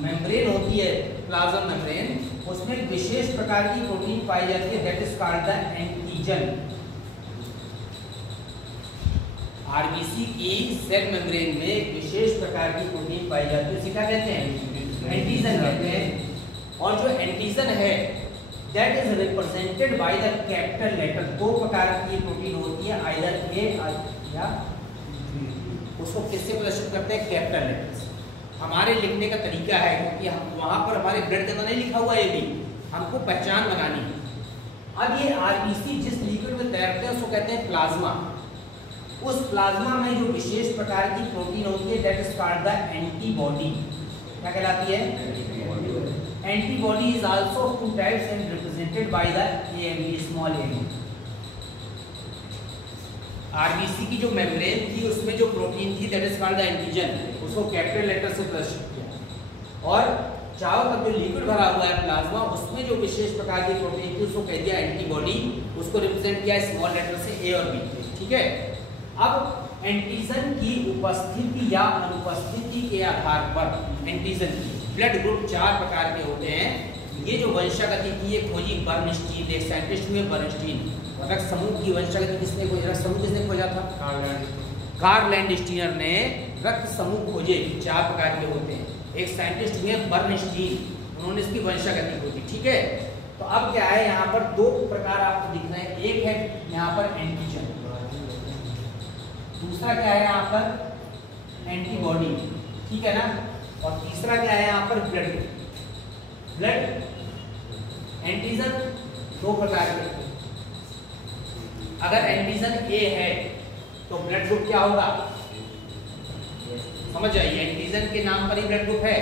मेम्ब्रेन होती है, प्लाज्मा मेम्ब्रेन, उसमें एक विशेष प्रकार की प्रोटीन पाई जाती है, that is called the antigen. RBC की सेल मेम्ब्रेन में एक विशेष प्रकार की प्रोटीन पाई जाती है, उसे क्या कहते हैं? एंटीजन कहते हैं। और जो एंटीजन है that is represented by the capital letter. 2 प्रकार की प्रोटीन होती है, आइदर ए या उसको किससे प्रदर्शित करते हैं? कैपिटल लेटर से। हमारे लिखने का तरीका है, क्योंकि हम वहां पर हमारे ब्लड के अंदर नहीं लिखा हुआ है, भी हमको पहचान बनानी है। अब ये आरबीसी जिस लिक्विड में तैरते हैं उसको कहते हैं प्लाज्मा। उस प्लाज्मा में जो विशेष प्रकार की प्रोटीन होती है that is called the antibody. क्या कहलाती है? Antibody is also of 2 types and represented by the AMB, small m. RBC की जो मेम्ब्रेन थी उसमें जो प्रोटीन थी that is called the antigen, उसको कैपिटल लेटर से प्रदर्शित किया। और चारों तरफ जो लिक्विड भरा हुआ है प्लाज्मा, उसमें जो विशेष प्रकार की प्रोटीन थी उसको कह दिया एंटीबॉडी, उसको रिप्रेजेंट किया स्मॉल लेटर से ए और बी। ठीक है। अब एंटीजन की उपस्थिति या अनुपस्थिति के आधार पर एंटीजन की ब्लड ग्रुप 4 प्रकार के होते हैं। ये जो वंशागति थी ये खोजी बर्नस्टीन, एक साइंटिस्ट हुए बर्नस्टीन। रक्त समूह की वंशागति किसने खोजी? रक्त समूह किसने खोजा था? कार्ल लैंडस्टीनर ने रक्त समूह खोजे। 4 प्रकार के होते हैं। एक साइंटिस्ट हुए बर्नस्टीन, उन्होंने इसकी वंशागति खोजी। ठीक है। तो अब क्या है, यहाँ पर 2 प्रकार आपको दिख रहे हैं। एक है यहाँ पर एंटीजन, दूसरा क्या है यहाँ पर एंटीबॉडी। ठीक है ना। और तीसरा क्या है यहाँ पर ब्लड। ब्लड एंटीजन 2 प्रकार के। अगर एंटीजन ए है तो ब्लड ग्रुप क्या होगा? समझ जाइए, एंटीजन के नाम पर ही ब्लड ग्रुप है।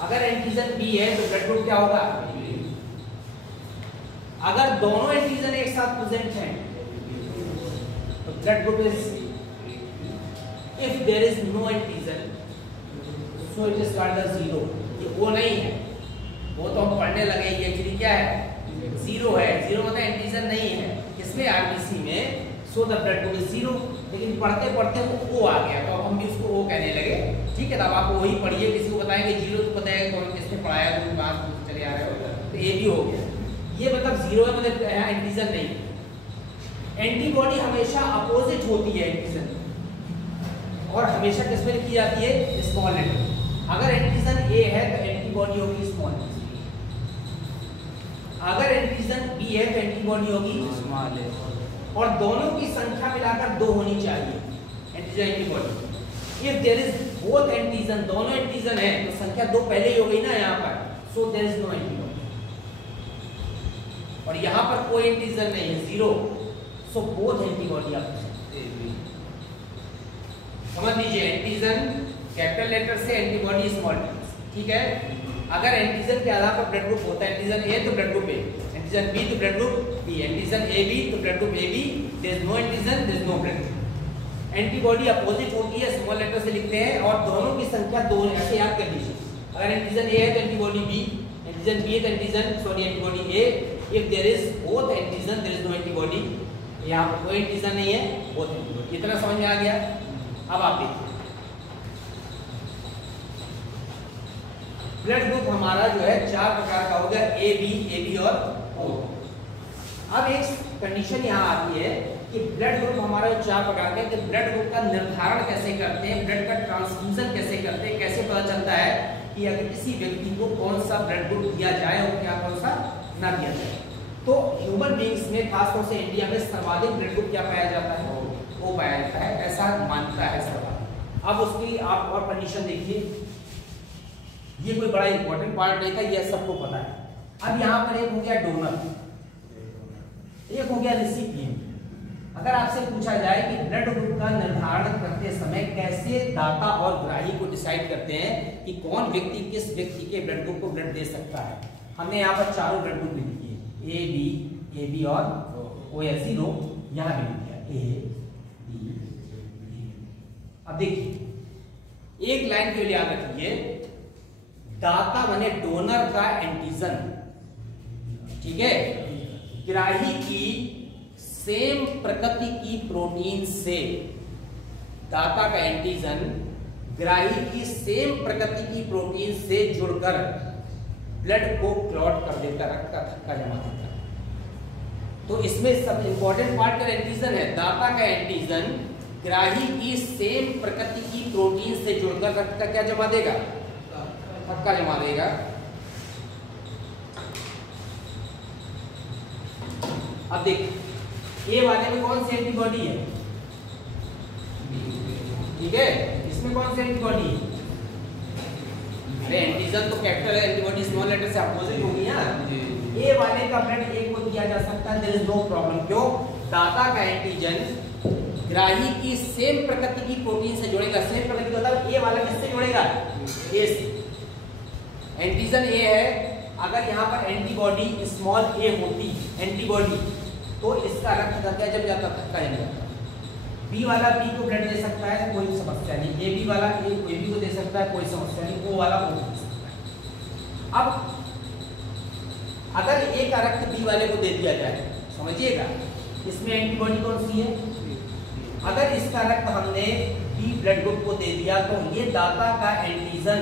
अगर एंटीजन बी है तो ब्लड ग्रुप क्या होगा? अगर दोनों एंटीजन एक साथ प्रेजेंट हैं तो blood group is, if there is no antigen so it is called as 0। ये वो नहीं है, वो तो हम पढ़ने लगे। ये एक्चुअली क्या है? 0 है। 0 मतलब एंटीजन नहीं है किसमें? आरबीसी में। So the blood group is 0। लेकिन पढ़ते पढ़ते वो ओ आ गया, तो अब हम भी उसको ओ कहने लगे। ठीक है, तब आप वही पढ़िए, किसी को बताएंगे जीरो तो बताएंगे कौन किसने पढ़ाया, तो बात चले आ रहे हो, तो ए भी हो गया। ये मतलब जीरो है, मतलब एंटीजन नहीं। एंटीबॉडी हमेशा अपोजिट होती है एंटीजन, और हमेशा किस में लिखी जाती है, स्मॉल लेटर। अगर एंटीजन ए है तो एंटीबॉडी होगी स्मॉल, अगर एंटीजन बी है तो एंटीबॉडी होगी स्मॉल है, और दोनों की संख्या मिलाकर 2 होनी चाहिए antigen antibody. If there is both antigen, दोनों एंटीजन है तो संख्या 2 पहले ही हो गई ना यहाँ पर, so there is no antibody. और यहाँ पर कोई एंटीजन नहीं है, 0, सो बोथ एंटीबॉडी आप समझ लीजिए। एंटीजन कैपिटल लेटर से, एंटीबॉडी स्मॉल लेटर से। ठीक है, अगर एंटीजन के आधार पर ब्लड ग्रुप होता है, एंटीजन ए तो blood group A, antigen B तो blood group B, antigen A B तो blood group A B, there is no antigen, there is no blood group. Antibody opposite होती है, स्मॉल लेटर से लिखते हैं, और दोनों की संख्या 2, ऐसे याद कर लीजिए। अगर एंटीजन ए है तो एंटीबॉडी बी, एंटीजन बी है तो antibody A. If there is both antigen, there is no antibody. यहाँ पर कोई एंटीजन नहीं है, बोथ एंटीबॉडी। इतना समझ में आ गया। अब आप देखिए, ब्लड ग्रुप हमारा जो है 4 प्रकार का हो गया, ए बी और ओ। अब एक कंडीशन यहाँ आती है कि ब्लड ग्रुप हमारा 4 प्रकार के, कि ब्लड ग्रुप का निर्धारण कैसे करते हैं, ब्लड का ट्रांसफ्यूजन कैसे करते हैं, कैसे पता चलता है कि अगर किसी व्यक्ति को कौन सा ब्लड ग्रुप दिया जाए और क्या कौन सा ना दिया जाए। तो ह्यूमन बींग्स में, खासतौर से इंडिया में, सर्वाधिक ब्लड ग्रुप क्या पाया जाता है, वो पाया जाता है, ऐसा मानता है सर्वाधिक। अब उसकी आप और कंडीशन देखिए, ये कोई बड़ा इंपॉर्टेंट पार्ट नहीं था, ये सबको पता है। अब यहाँ पर एक हो गया डोनर, एक हो गया रिसिपिएंट। अगर आपसे पूछा जाए कि ब्लड ग्रुप का निर्धारण करते समय कैसे दाता और ग्राही को डिसाइड करते हैं कि कौन व्यक्ति किस व्यक्ति के ब्लड ग्रुप को ब्लड दे सकता है, हमने यहाँ पर चारों ब्लड ग्रुप लिख दिए, ए बी और ओ, ऐसी रो यहाँ भी लिख दिया, ए बी। अब देखिए, एक लाइन के लिए याद रखिए, दाता बने डोनर का एंटीजन, ठीक है, ग्राही की सेम प्रकृति की प्रोटीन से, दाता का एंटीजन ग्राही की सेम प्रकृति की प्रोटीन से जुड़कर ब्लड को क्लॉट कर देता, रक्त का थक्का जमा देता। तो इसमें सब इंपॉर्टेंट पार्ट का एंटीजन है, दाता का एंटीजन ग्राही की सेम प्रकृति की प्रोटीन से जुड़कर रक्त का क्या जमा देगा, थक्का जमा देगा। अब देखिए, ए वाले में कौन सी एंटीबॉडी है, ठीक है, इसमें कौन सी एंटीबॉडी है, अरे एंटीजन तो कैपिटल है, एंटीबॉडी स्मॉल लेटर से अपोजिट होगी ना। ए वाले का ब्लड ए को दिया जा सकता है, देयर इज नो प्रॉब्लम। क्यों, दाता का एंटीजन ग्राही की सेम प्रकृति की प्रोटीन से जुड़ेगा। सेम प्रकृति मतलब ए वाला किससे जुड़ेगा, ए से। एंटीजन ए है, अगर यहाँ पर एंटीबॉडी स्मॉल ए होती, एंटीबॉडी, तो इसका रक्त थक्का जम जाता, थक्का जम जाता। बी वाला बी को ब्लड दे सकता है, कोई समस्या नहीं। ए बी वाला ए बी को दे सकता है, कोई समस्या नहीं। ओ वाला ओ दे सकता है। अब अगर ए का रक्त बी वाले को दे दिया जाए, समझिएगा, इसमें एंटीबॉडी कौन सी है, अगर इसका रक्त हमने बी ब्लड ग्रुप को दे दिया, तो ये दाता का एंटीजन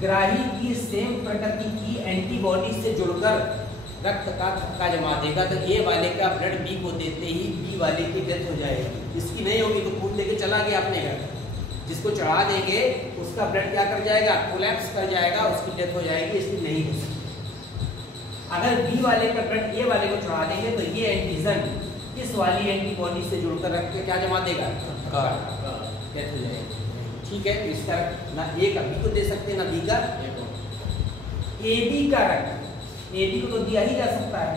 ग्राही की सेम प्रकृति की एंटीबॉडी से जुड़कर रक्त का थक्का जमा देगा। तो ए वाले का ब्लड बी को देते ही बी वाले की डेथ हो जाएगी। इसकी नहीं होगी तो खून लेके चला गया अपने घर, जिसको चढ़ा देंगे उसका ब्लड क्या कर जाएगा, कोलैप्स कर जाएगा, उसकी डेथ हो जाएगी। इसकी नहीं हो सकती। अगर बी वाले का ब्लड ए वाले को चढ़ा देंगे तो ये एंटीजन इस वाली एंटीबॉडी से जुड़कर रक्त क्या जमा देगा, डेथ हो जाएगी। ठीक है, तो इसका ना ए का बी को दे सकते ना बी का। ए बी का रक्त ए बी को तो दिया ही जा सकता है।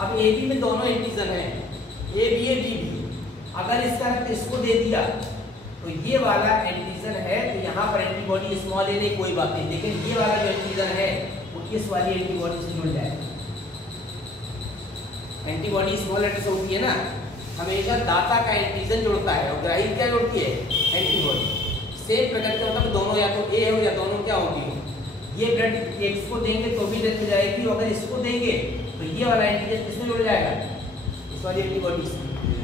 अब ए बी में दोनों एंटीजन हैं, A B A B B. अगर इसका रक्त इसको दे दिया तो ये वाला एंटीजन है, तो यहाँ पर एंटीबॉडी स्मॉल ए नहीं, कोई बात नहीं, लेकिन ये वाला जो एंटीजन है वो इस वाली एंटीबॉडी से जुड़ जाएगा। एंटीबॉडी स्मॉल लेटर से होती है ना, हमेशा दाता का एंटीजन जुड़ता है और ग्राही क्या जुड़ती है, एंटीबॉडी। सेम प्रकार का मतलब दोनों या तो ए हो या दोनों क्या होगी हो। ये ब्लड एक्स को देंगे तो भी डेथ हो जाएगी, अगर इसको देंगे तो ये वाला एंटीजन किसमें जुड़ जाएगा, इस वाली एंटीबॉडी से।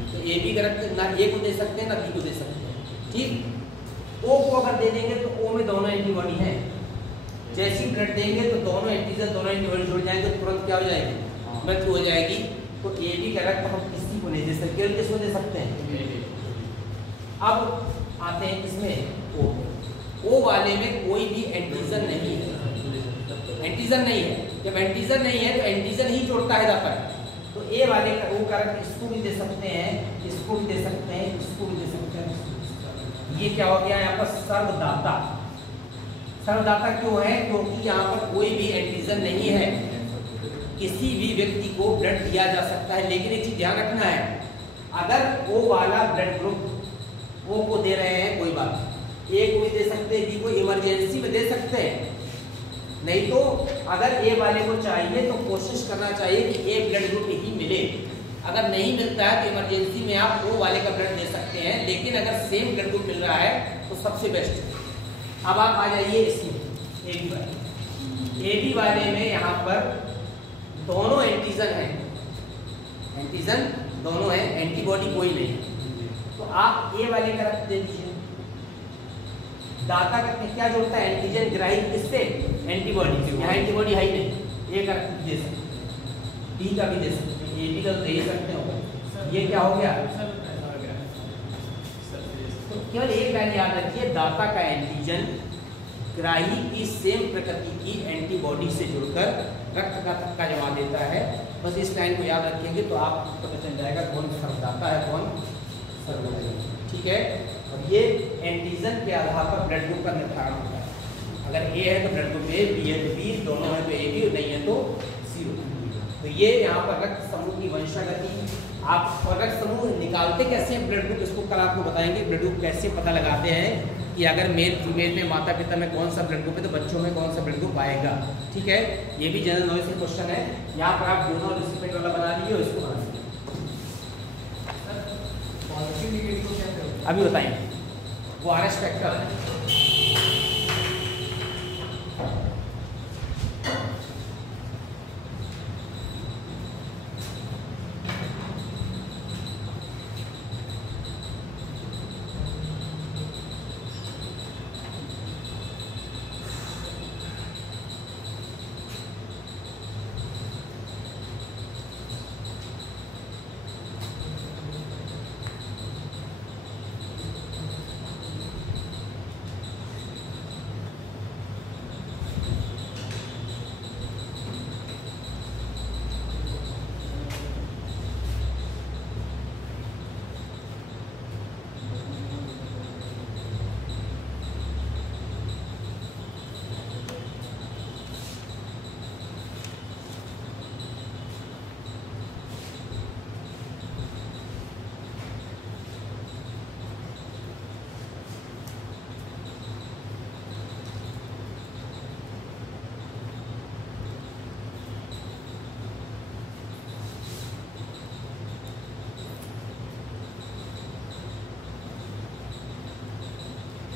तो ए बी का रक्त ना ए को दे सकते हैं ना बी को दे सकते हैं, ठीक। ओ को अगर दे देंगे तो ओ में दोनों एंटीबॉडी हैं, जैसे ही ब्लड देंगे तो दोनों एंटीजन दोनों एंटीबॉडी जुड़ जाएंगे तो तुरंत क्या हो जाएगी, मृत्यु हो जाएगी। तो ए बी का रक्त हम किसी को नहीं दे सकते, केवल किसको दे सकते हैं। अब आते हैं इसमें ओ वाले में कोई भी एंटीजन नहीं है, एंटीजन नहीं है। जब एंटीजन नहीं है तो एंटीजन ही जोड़ता है जाता है। तो ए वाले का ओ का रक्त इसको भी दे सकते हैं, इसको भी दे सकते हैं, इसको भी दे सकते हैं। ये क्या हो गया यहाँ पर सर्वदाता। सर्वदाता क्यों है, क्योंकि यहाँ पर कोई भी एंटीजन नहीं है, किसी भी व्यक्ति को ब्लड दिया जा सकता है। लेकिन एक चीज ध्यान रखना है, अगर ओ वाला ब्लड ग्रुप ओ को दे रहे हैं कोई बात, ए को भी दे सकते हैं, बी को इमरजेंसी में दे सकते हैं, नहीं तो अगर ए वाले को चाहिए तो कोशिश करना चाहिए कि ए ब्लड ग्रुप ही मिले। अगर नहीं मिलता है तो इमरजेंसी में आप ओ वाले का ब्लड दे सकते हैं, लेकिन अगर सेम ब्लड ग्रुप मिल रहा है तो सबसे बेस्ट। अब आप आ जाइए इसमें ए बी वाले। ए बी वाले में यहाँ पर दोनों एंटीजन हैं, एंटीजन दोनों हैं, एंटीबॉडी कोई नहीं है। तो आप ए वाले का रक्त दे दीजिए। दाता का क्या जोड़ता है, एंटीजन ग्राही किससे, एंटीबॉडी। यहाँ एंटीबॉडी है ही नहीं, ए का रक्त दे सकते हैं, बी का भी दे सकते हैं, ए बी का दे सकते हो। ये क्या हो गया, तो केवल एक लाइन याद रखिए, दाता का एंटीजन ग्राही की सेम प्रकृति की एंटीबॉडी से जुड़कर रक्त का थक्का जमा देता है। बस इस लाइन को याद रखेंगे तो आपको पता चल जाएगा कौन सर्वदाता है कौन सर्वदाता, ठीक है। और ये एंटीजन के आधार पर ब्लड ग्रुप का निर्धारण होता है। अगर ए है तो ब्लड ग्रुप ए, बी है तो बी, दोनों है तो ए बी, नहीं है तो सी। तो ये यहाँ पर रक्त समूह की वंशागति। आप रक्त समूह निकालते कैसे हैं ब्लड ग्रुप, इसको कल आपको बताएंगे। ब्लड ग्रुप कैसे पता लगाते हैं कि अगर मेल फीमेल में माता पिता में कौन सा ब्लड ग्रुप है तो बच्चों में कौन सा ब्लड ग्रुप आएगा, ठीक है। ये भी जनरल नॉलेज का क्वेश्चन है। यहाँ पर आप दोनों रिसिपेंट वाला बना लीजिए और इसको बना लीजिए। अभी बताएंगे, वो आरएस फैक्टर है।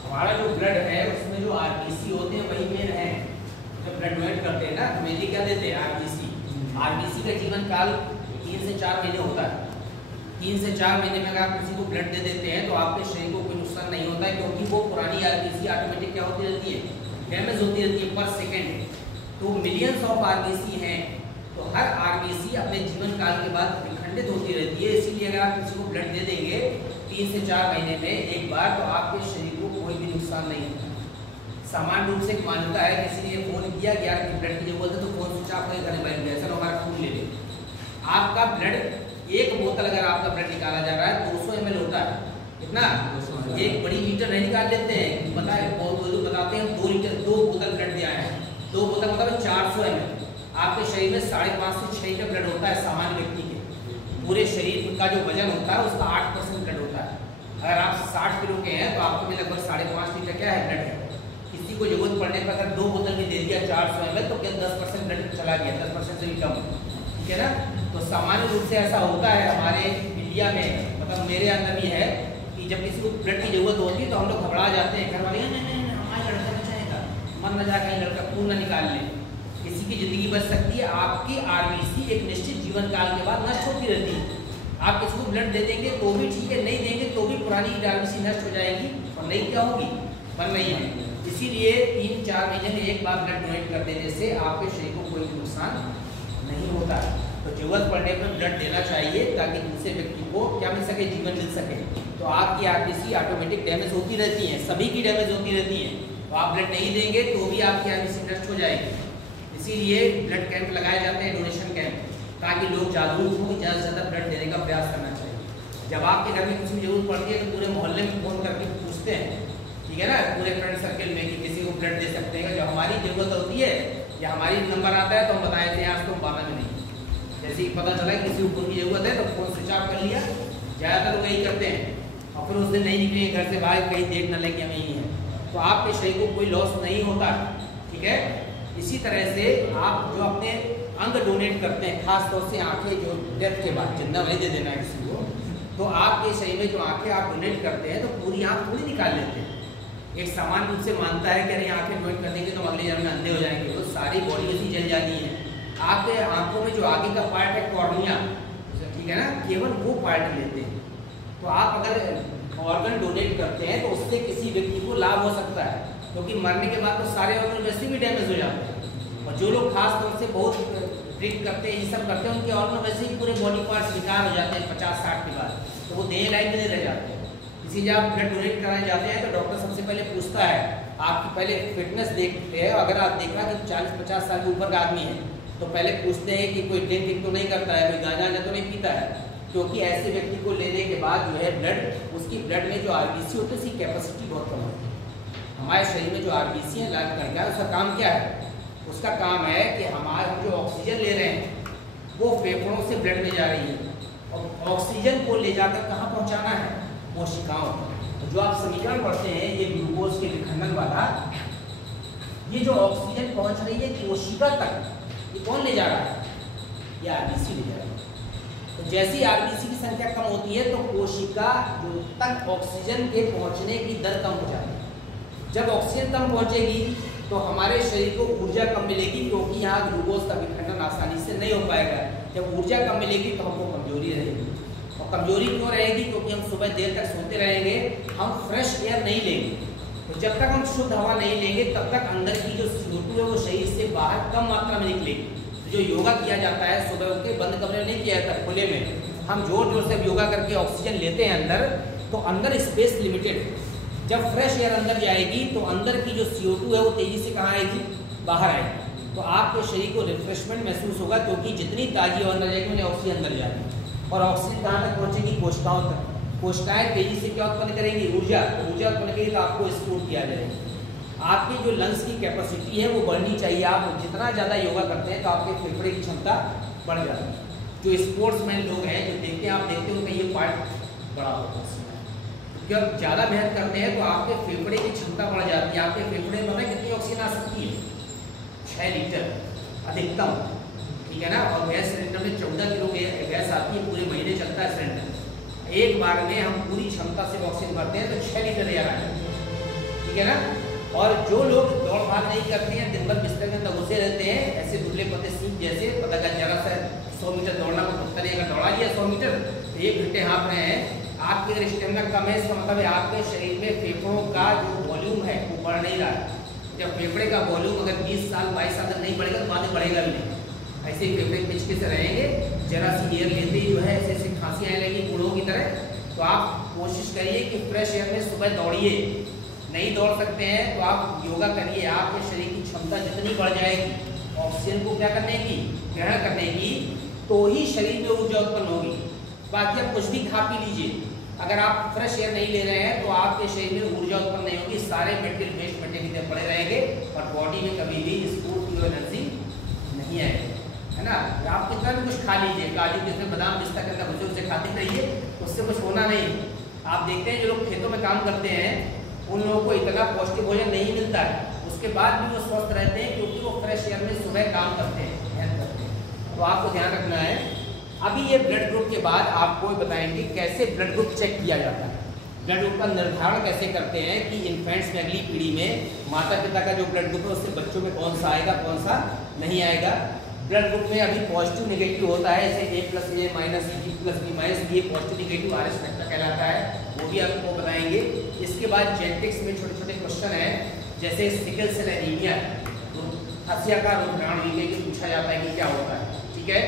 हमारा जो ब्लड है उसमें जो आरबीसी होते हैं वही मेन है। जब ब्लड डोनेट करते हैं ना तो मेनली क्या देते हैं, आरबीसी। आरबीसी का जीवन काल 3 से 4 महीने होता है। 3 से 4 महीने में अगर आप किसी को ब्लड दे देते हैं तो आपके शरीर को कोई नुकसान नहीं होता है, क्योंकि वो पुरानी आरबीसी ऑटोमेटिक क्या होती रहती है, डैमेज होती रहती है पर सेकेंड। तो मिलियंस ऑफ आरबीसी हैं, तो हर आरबीसी अपने जीवन काल के बाद विखंडित होती रहती है। इसीलिए अगर आप किसी को ब्लड दे देंगे 3 से 4 महीने में एक बार, तो आपके शरीर को कोई भी नुकसान नहीं होता। सामान्य रूप से एक मान्यता है, किसी ने फोन किया कि यार ब्लड की जरूरत है तो फोन स्विच ऑफ करके घर बैठ गया, सर हमारा खून ले ले। आपका ब्लड एक बोतल अगर आपका ब्लड निकाला जा रहा है 200 ml होता है, कितना, एक बड़ी लीटर नहीं निकाल लेते हैं, बताते हैं 2 लीटर 2 बोतल ब्लड दिया है, 2 बोतल मतलब 400 ml। आपके शरीर में 5.5 से 6 लीटर ब्लड होता है सामान्य व्यक्ति के। पूरे शरीर का जो वजन होता है उसका 8% ब्लड होता है। अगर आप 60 किलो के हैं तो आपको में लगभग 5.5 लीटर क्या है, ब्लड है। किसी को जरूरत पड़ने पर अगर 2 बोतल भी दे दिया 400 ml तो क्या 10% ब्लड चला गया, 10% से भी कम, ठीक है ना। तो सामान्य रूप से ऐसा होता है हमारे इंडिया में, मतलब मेरे अंदर भी है कि जब किसी को ब्लड की जरूरत होती है तो हम लोग घबरा जाते हैं, घर वाले नहीं हमारा लड़का बचाएगा, मन न जाए कहीं लड़का खून न निकाल ले। किसी की जिंदगी बच सकती है। आपकी आरबीसी एक निश्चित जीवन काल के बाद नष्ट होती रहती है। आप किसी को ब्लड दे देंगे तो भी ठीक है, नहीं देंगे तो भी पुरानी आरबीसी नष्ट हो जाएगी और नई क्या होगी, बन रही है। इसीलिए 3-4 महीने में एक बार ब्लड डोनेट कर देने से आपके शरीर को कोई नुकसान नहीं होता है। तो जरूरत पड़ने पर ब्लड देना चाहिए ताकि दूसरे व्यक्ति को क्या मिल सके, जीवन मिल सके। तो आपकी आरबीसी ऑटोमेटिक डैमेज होती रहती है, सभी की डैमेज होती रहती है। तो आप ब्लड नहीं देंगे तो भी आपकी आरबीसी नष्ट हो जाएगी। इसीलिए ब्लड कैंप लगाए जाते हैं, डोनेशन कैंप, ताकि लोग जागरूक हों, ज़्यादा से ज़्यादा ब्लड देने का प्रयास करना चाहिए। जब आपके घर में किसी की जरूरत पड़ती है तो पूरे मोहल्ले में फ़ोन करके पूछते हैं, ठीक है ना, पूरे फ्रेंड सर्कल में कि किसी को ब्लड दे सकते हैं। जब हमारी जरूरत होती है या हमारी नंबर आता है तो हम बताए थे आज तो हम बाना में नहीं, जैसे कि पता चला किसी को खून की जरूरत है तो फोन स्विच ऑफ कर लिया। ज़्यादातर लोग यही करते हैं और फिर उस दिन नहीं निकले घर से बाहर, कहीं देख न लें कि हम यही हैं। तो आपके शरीर को कोई लॉस नहीं होता, ठीक है। इसी तरह से आप जो अपने अंग डोनेट करते हैं, खास तौर से आंखें, जो डेथ के बाद जिंदा नहीं दे देना है किसी को, तो आपके शरीर में जो आंखें आप डोनेट करते हैं तो पूरी आंख थोड़ी निकाल लेते हैं। एक सामान्य रूप से मानता है कि अरे आंखें डोनेट कर देंगे तो अगले जन्म में अंधे हो जाएंगे, तो सारी बॉडी ऐसी जल जाती है। आपके आंखों में जो आगे का पार्ट है कॉर्निया, ठीक है ना, केवल वो पार्ट लेते हैं। तो आप अगर ऑर्गन डोनेट करते हैं तो उससे किसी व्यक्ति को लाभ हो सकता है, क्योंकि मरने के बाद तो सारे ऑर्गन वैसे भी डैमेज हो जाते हैं। और जो लोग खास तौर से बहुत ड्रिंक करते हैं, ये सब करते हैं, उनके ऑर्गन वैसे ही पूरे बॉडी पार्ट्स बेकार हो जाते हैं 50-60 के बाद, तो वो देह लाइन में नहीं रह जाते हैं। इसीलिए आप ब्लड डोनेट कराने जाते हैं तो डॉक्टर सबसे पहले पूछता है, आपकी पहले फिटनेस देखते हैं। अगर आप देखा कि 40-50 साल के ऊपर का आदमी है तो पहले पूछते हैं कि कोई ड्रिंक तो नहीं करता है, कोई गांजा तो नहीं पीता है, क्योंकि ऐसे व्यक्ति को लेने के बाद जो है ब्लड, उसकी ब्लड में जो आरबीसी होती है उसकी कैपेसिटी बहुत कम होती है। हमारे शरीर में जो आरबीसी है, लाल कणिका, उसका काम क्या है? उसका काम है कि हम जो ऑक्सीजन ले रहे हैं वो फेफड़ों से ब्लड में जा रही है, और ऑक्सीजन को ले जाकर कहाँ पहुँचाना है? कोशिकाओं पर। जो आप समीकरण पढ़ते हैं, ये ग्लूकोज के विखंडन वाला, ये जो ऑक्सीजन पहुँच रही है कोशिका तक, ये कौन ले जा रहा है? ये आरबीसी ले जा रहा है। तो जैसे ही आरबीसी की संख्या कम होती है तो कोशिका जो तक ऑक्सीजन के पहुंचने की दर कम हो जाती है। जब ऑक्सीजन कम पहुंचेगी तो हमारे शरीर को ऊर्जा कम मिलेगी, क्योंकि यहाँ ग्लूकोज का विखंडन आसानी से नहीं हो पाएगा। जब ऊर्जा कम मिलेगी तो हमको कमजोरी रहेगी, और कमजोरी क्यों रहेगी? क्योंकि हम सुबह देर तक सोते रहेंगे, हम फ्रेश एयर नहीं लेंगे। तो जब तक हम शुद्ध हवा नहीं लेंगे तब तक अंदर की जो CO2 है वो शरीर से बाहर कम मात्रा में निकलेगी। तो जो योगा किया जाता है सुबह उठ के, बंद कमरे में नहीं किया जाता, खुले में हम जोर जोर से योगा करके ऑक्सीजन लेते हैं अंदर, तो अंदर स्पेस लिमिटेड है। जब फ्रेश एयर अंदर जाएगी तो अंदर की जो CO2 है वो तेजी से कहाँ आएगी? बाहर आएगी। तो आपके शरीर को रिफ्रेशमेंट महसूस होगा, क्योंकि जितनी ताजी हवा अंदर जाएगी उन्हें ऑक्सीजन अंदर जाएगी, और ऑक्सीजन कहाँ तक पहुँचेगी? कोशिकाओं तक। कोशिकाएं तेजी से क्या उत्पन्न करेंगी? ऊर्जा। ऊर्जा उत्पन्न करेगी तो आपको स्फूर्ति किया जाएगा। आपकी जो लंग्स की कैपेसिटी है वो बढ़नी चाहिए। आप जितना ज़्यादा योगा करते हैं तो आपके फेफड़े की क्षमता बढ़ जाती है। जो स्पोर्ट्समैन लोग हैं, जो देखते हैं, आप देखते हो कि ये पार्ट बड़ा होता है। जब ज़्यादा मेहनत करते हैं तो आपके फेफड़े की क्षमता बढ़ जाती है। आपके फेफड़े में कितनी ऑक्सीजन आ सकती है? 6 लीटर अधिकतम, ठीक है ना। और गैस सिलेंडर में 14 किलो गैस आती है, पूरे महीने चलता है सिलेंडर। एक बार में हम पूरी क्षमता से ऑक्सीजन भरते हैं तो 6 लीटर एयर आए, ठीक है ना। और जो लोग दौड़ भाग नहीं करते हैं, दिन भर बिस्तर के अंदर घुसे रहते हैं, ऐसे दुबले पतले सीख जैसे, पता का जरा सा 100 मीटर दौड़ना को पता नहीं, अगर दौड़ा लिया 100 मीटर तो 1 घंटे हाँफ रहे हैं, आपकी अगर स्टेमिना कम है, इसका मतलब है आपके शरीर में फेफड़ों का जो वॉल्यूम है वो बढ़ नहीं रहा है। जब फेफड़े का वॉल्यूम अगर 20 साल 22 साल तक नहीं बढ़ेगा तो बाद में बढ़ेगा भी नहीं। ऐसे ही फेफड़े पिचके से रहेंगे, जरा सी एयर लेते ही जो है ऐसे ऐसे खांसी आने लगी बूढ़ों की तरह। तो आप कोशिश करिए कि फ्रेश एयर में सुबह दौड़िए। नहीं दौड़ सकते हैं तो आप योगा करिए। आपके शरीर की क्षमता जितनी बढ़ जाएगी ऑक्सीजन को क्या करने की, ग्रहण करने की, तो ही शरीर में ऊर्जा उत्पन्न होगी। बाकी आप कुछ भी खा पी लीजिए, अगर आप फ्रेश एयर नहीं ले रहे हैं तो आपके शरीर में ऊर्जा उत्पन्न नहीं होगी। सारे मेटेरियल वेस्ट मटेरियल पड़े रहेंगे और बॉडी में कभी भी स्फूर्ति और एनर्जी नहीं आएगी, है ना। आप कितना भी कुछ खा लीजिए, काजू कितने बादाम पिस्ता के अंदर घुसे उसे खाते रहिए, उससे कुछ होना नहीं। आप देखते हैं जो लोग खेतों में काम करते हैं उन लोगों को इतना पौष्टिक भोजन नहीं मिलता है, उसके बाद भी वो स्वस्थ रहते हैं, क्योंकि वो फ्रेश एयर में सुबह काम करते हैं, मेहनत करते हैं। तो आपको ध्यान रखना है। अभी ये ब्लड ग्रुप के बाद आपको बताएंगे कैसे ब्लड ग्रुप चेक किया जाता है। ब्लड ग्रुप का निर्धारण कैसे करते हैं कि इन्फेंट्स में, अगली पीढ़ी में माता पिता का जो ब्लड ग्रुप है उससे बच्चों में कौन सा आएगा कौन सा नहीं आएगा। ब्लड ग्रुप में अभी पॉजिटिव नेगेटिव होता है, जैसे A plus A minus B plus B minus, ये पॉजिटिव नेगेटिव RS फैक्टर कहलाता है, वो भी आपको बताएंगे। इसके बाद जेनेटिक्स में छोटे छोटे क्वेश्चन हैं, जैसे सिकल सेल एनीमिया, तो हसिया का रोगाणु के पूछा जाता है कि क्या होता है, ठीक है।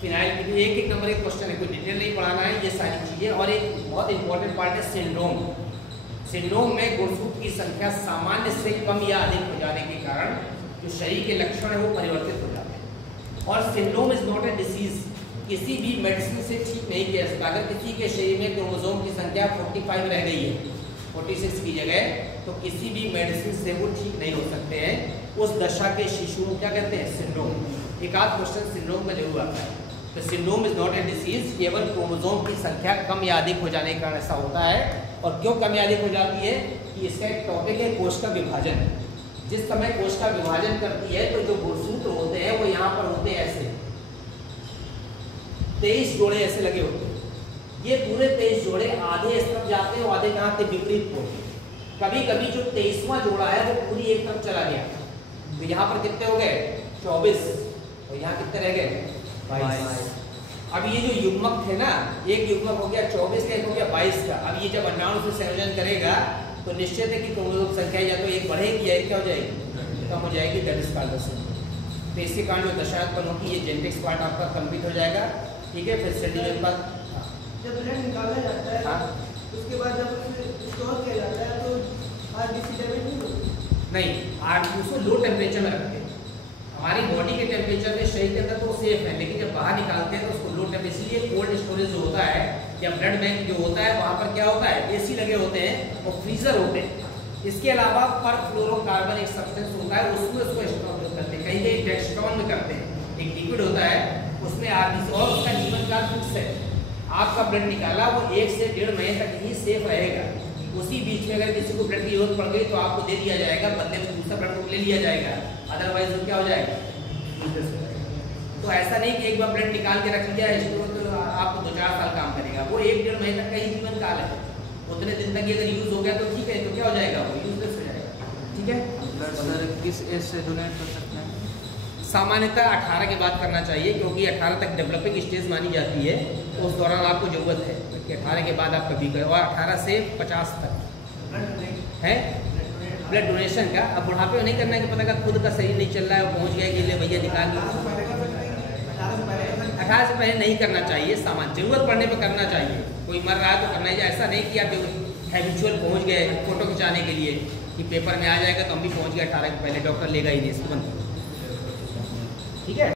फिनाइल की एक एक नंबर एक क्वेश्चन है, कोई डिटेल नहीं पढ़ाना है, ये सारी चीज़ें। और एक बहुत इंपॉर्टेंट पार्ट है सिंड्रोम। सिंड्रोम में गुणसूत्र की संख्या सामान्य से कम या अधिक हो जाने के कारण जो शरीर के लक्षण है वो परिवर्तित हो जाते हैं। और syndrome is not a disease, किसी भी मेडिसिन से ठीक नहीं किया सकता। अगर किसी के शरीर में क्रोमोसोम की संख्या 45 रह गई है 46 की जगह, तो किसी भी मेडिसिन से वो ठीक नहीं हो सकते हैं। उस दशा के शिशु को क्या कहते हैं? सिंड्रोम। एक आध क्वेश्चन सिंड्रोम में जरूर आता है। तो syndrome is not a disease, केवल क्रोमोसोम की संख्या कम या अधिक हो जाने के कारण ऐसा होता है। और क्यों कम या अधिक हो जाती है कि इसका एक टॉपिक है कोश का विभाजन। जिस समय कोश का विभाजन करती है तो जो गुणसूत्र होते हैं वो यहाँ पर होते हैं ऐसे 23 जोड़े ऐसे लगे होते हैं। ये पूरे 23 जोड़े आधे इस तरफ जाते हैं और आधे कहाँ थे? विपरीत होते हैं। कभी कभी जो 23वां जोड़ा है वो पूरी एक तरफ चला गया, तो यहाँ पर कितने हो गए? 24। और यहाँ कितने रह गए? 22। अब ये जो युग्मक थे ना, एक युग्मक हो गया 24 का, एक हो गया 22 का। अब ये जब अंडाणु से संयोजन करेगा तो निश्चित है कि क्रोमोसोम संख्या या तो एक बढ़ेगी या एक क्या हो जाएगी? कम हो जाएगी। That is called syndrome. तो इसके कारण जो दशा उत्पन्न होगी, ये जेनेटिक्स पार्ट आपका कंप्लीट हो जाएगा, ठीक है। फिर सेल डिवीजन पर जब ब्लड निकाला जाता है, हाँ, उसके बाद जब उसे स्टोर किया जाता है तो आरबीसी डैमेज नहीं होती? नहीं, उसको लो टेम्परेचर में रखते हैं। हमारी बॉडी के टेम्परेचर में शरीर के अंदर तो सेफ है, लेकिन जब बाहर निकालते हैं तो उसको लो टेम्परेचर, इसलिए कोल्ड स्टोरेज जो होता है या ब्लड बैंक जो होता है वहाँ पर क्या होता है? एसी लगे होते हैं और फ्रीजर होते हैं। इसके अलावा परफ्लोरोकार्बन एक सब्सटेंस होता है, उसमें उसको स्टोर करते हैं, कहीं कहीं डेक्स्ट्रॉन में करते हैं। एक लिक्विड होता है उसमें आरबीसी, और उसका जीवन काल फिक्स है। आपका ब्लड निकाला वो 1 से 1.5 महीने तक ही सेफ रहेगा। उसी बीच में अगर किसी को ब्लड की जरूरत पड़ गई तो आपको दे दिया जाएगा, बदले में दूसरा ब्लड ग्रुप ले लिया जाएगा, अदरवाइज वो क्या हो जाएगा? तो ऐसा नहीं कि एक बार ब्लड निकाल के रख लिया स्टोर तो आपको 2-4 साल काम करेगा। वो 1-1.5 महीने तक का ही जीवन काल है। उतने दिन तक अगर यूज हो गया तो ठीक है, तो क्या हो जाएगा? वो यूजलेस हो जाएगा, ठीक है। ब्लड सर किस एज से डोनेट कर सकते हैं? सामान्यतः 18 के बाद करना चाहिए, क्योंकि 18 तक डेवलपिंग स्टेज मानी जाती है, तो उस दौरान आपको जरूरत है कि 18 के बाद आप कभी करें। और 18 से 50 तक है ब्लड डोनेशन का। अब बुढ़ापे में नहीं करना है कि पता का खुद का शरीर नहीं चल रहा है और पहुंच गया कि ले भैया निकाल लो। 18 से पहले नहीं करना चाहिए, सामान्य जरूरत पड़ने पर करना चाहिए। कोई मर रहा है तो करना चाहिए। ऐसा नहीं कि आप हैबिचुअल पहुंच गए फोटो खिंचाने के लिए कि पेपर में आ जाएगा तो हम भी पहुंच गए 18 के पहले, डॉक्टर लेगा ही नहीं, इसको बंद करो, ठीक है।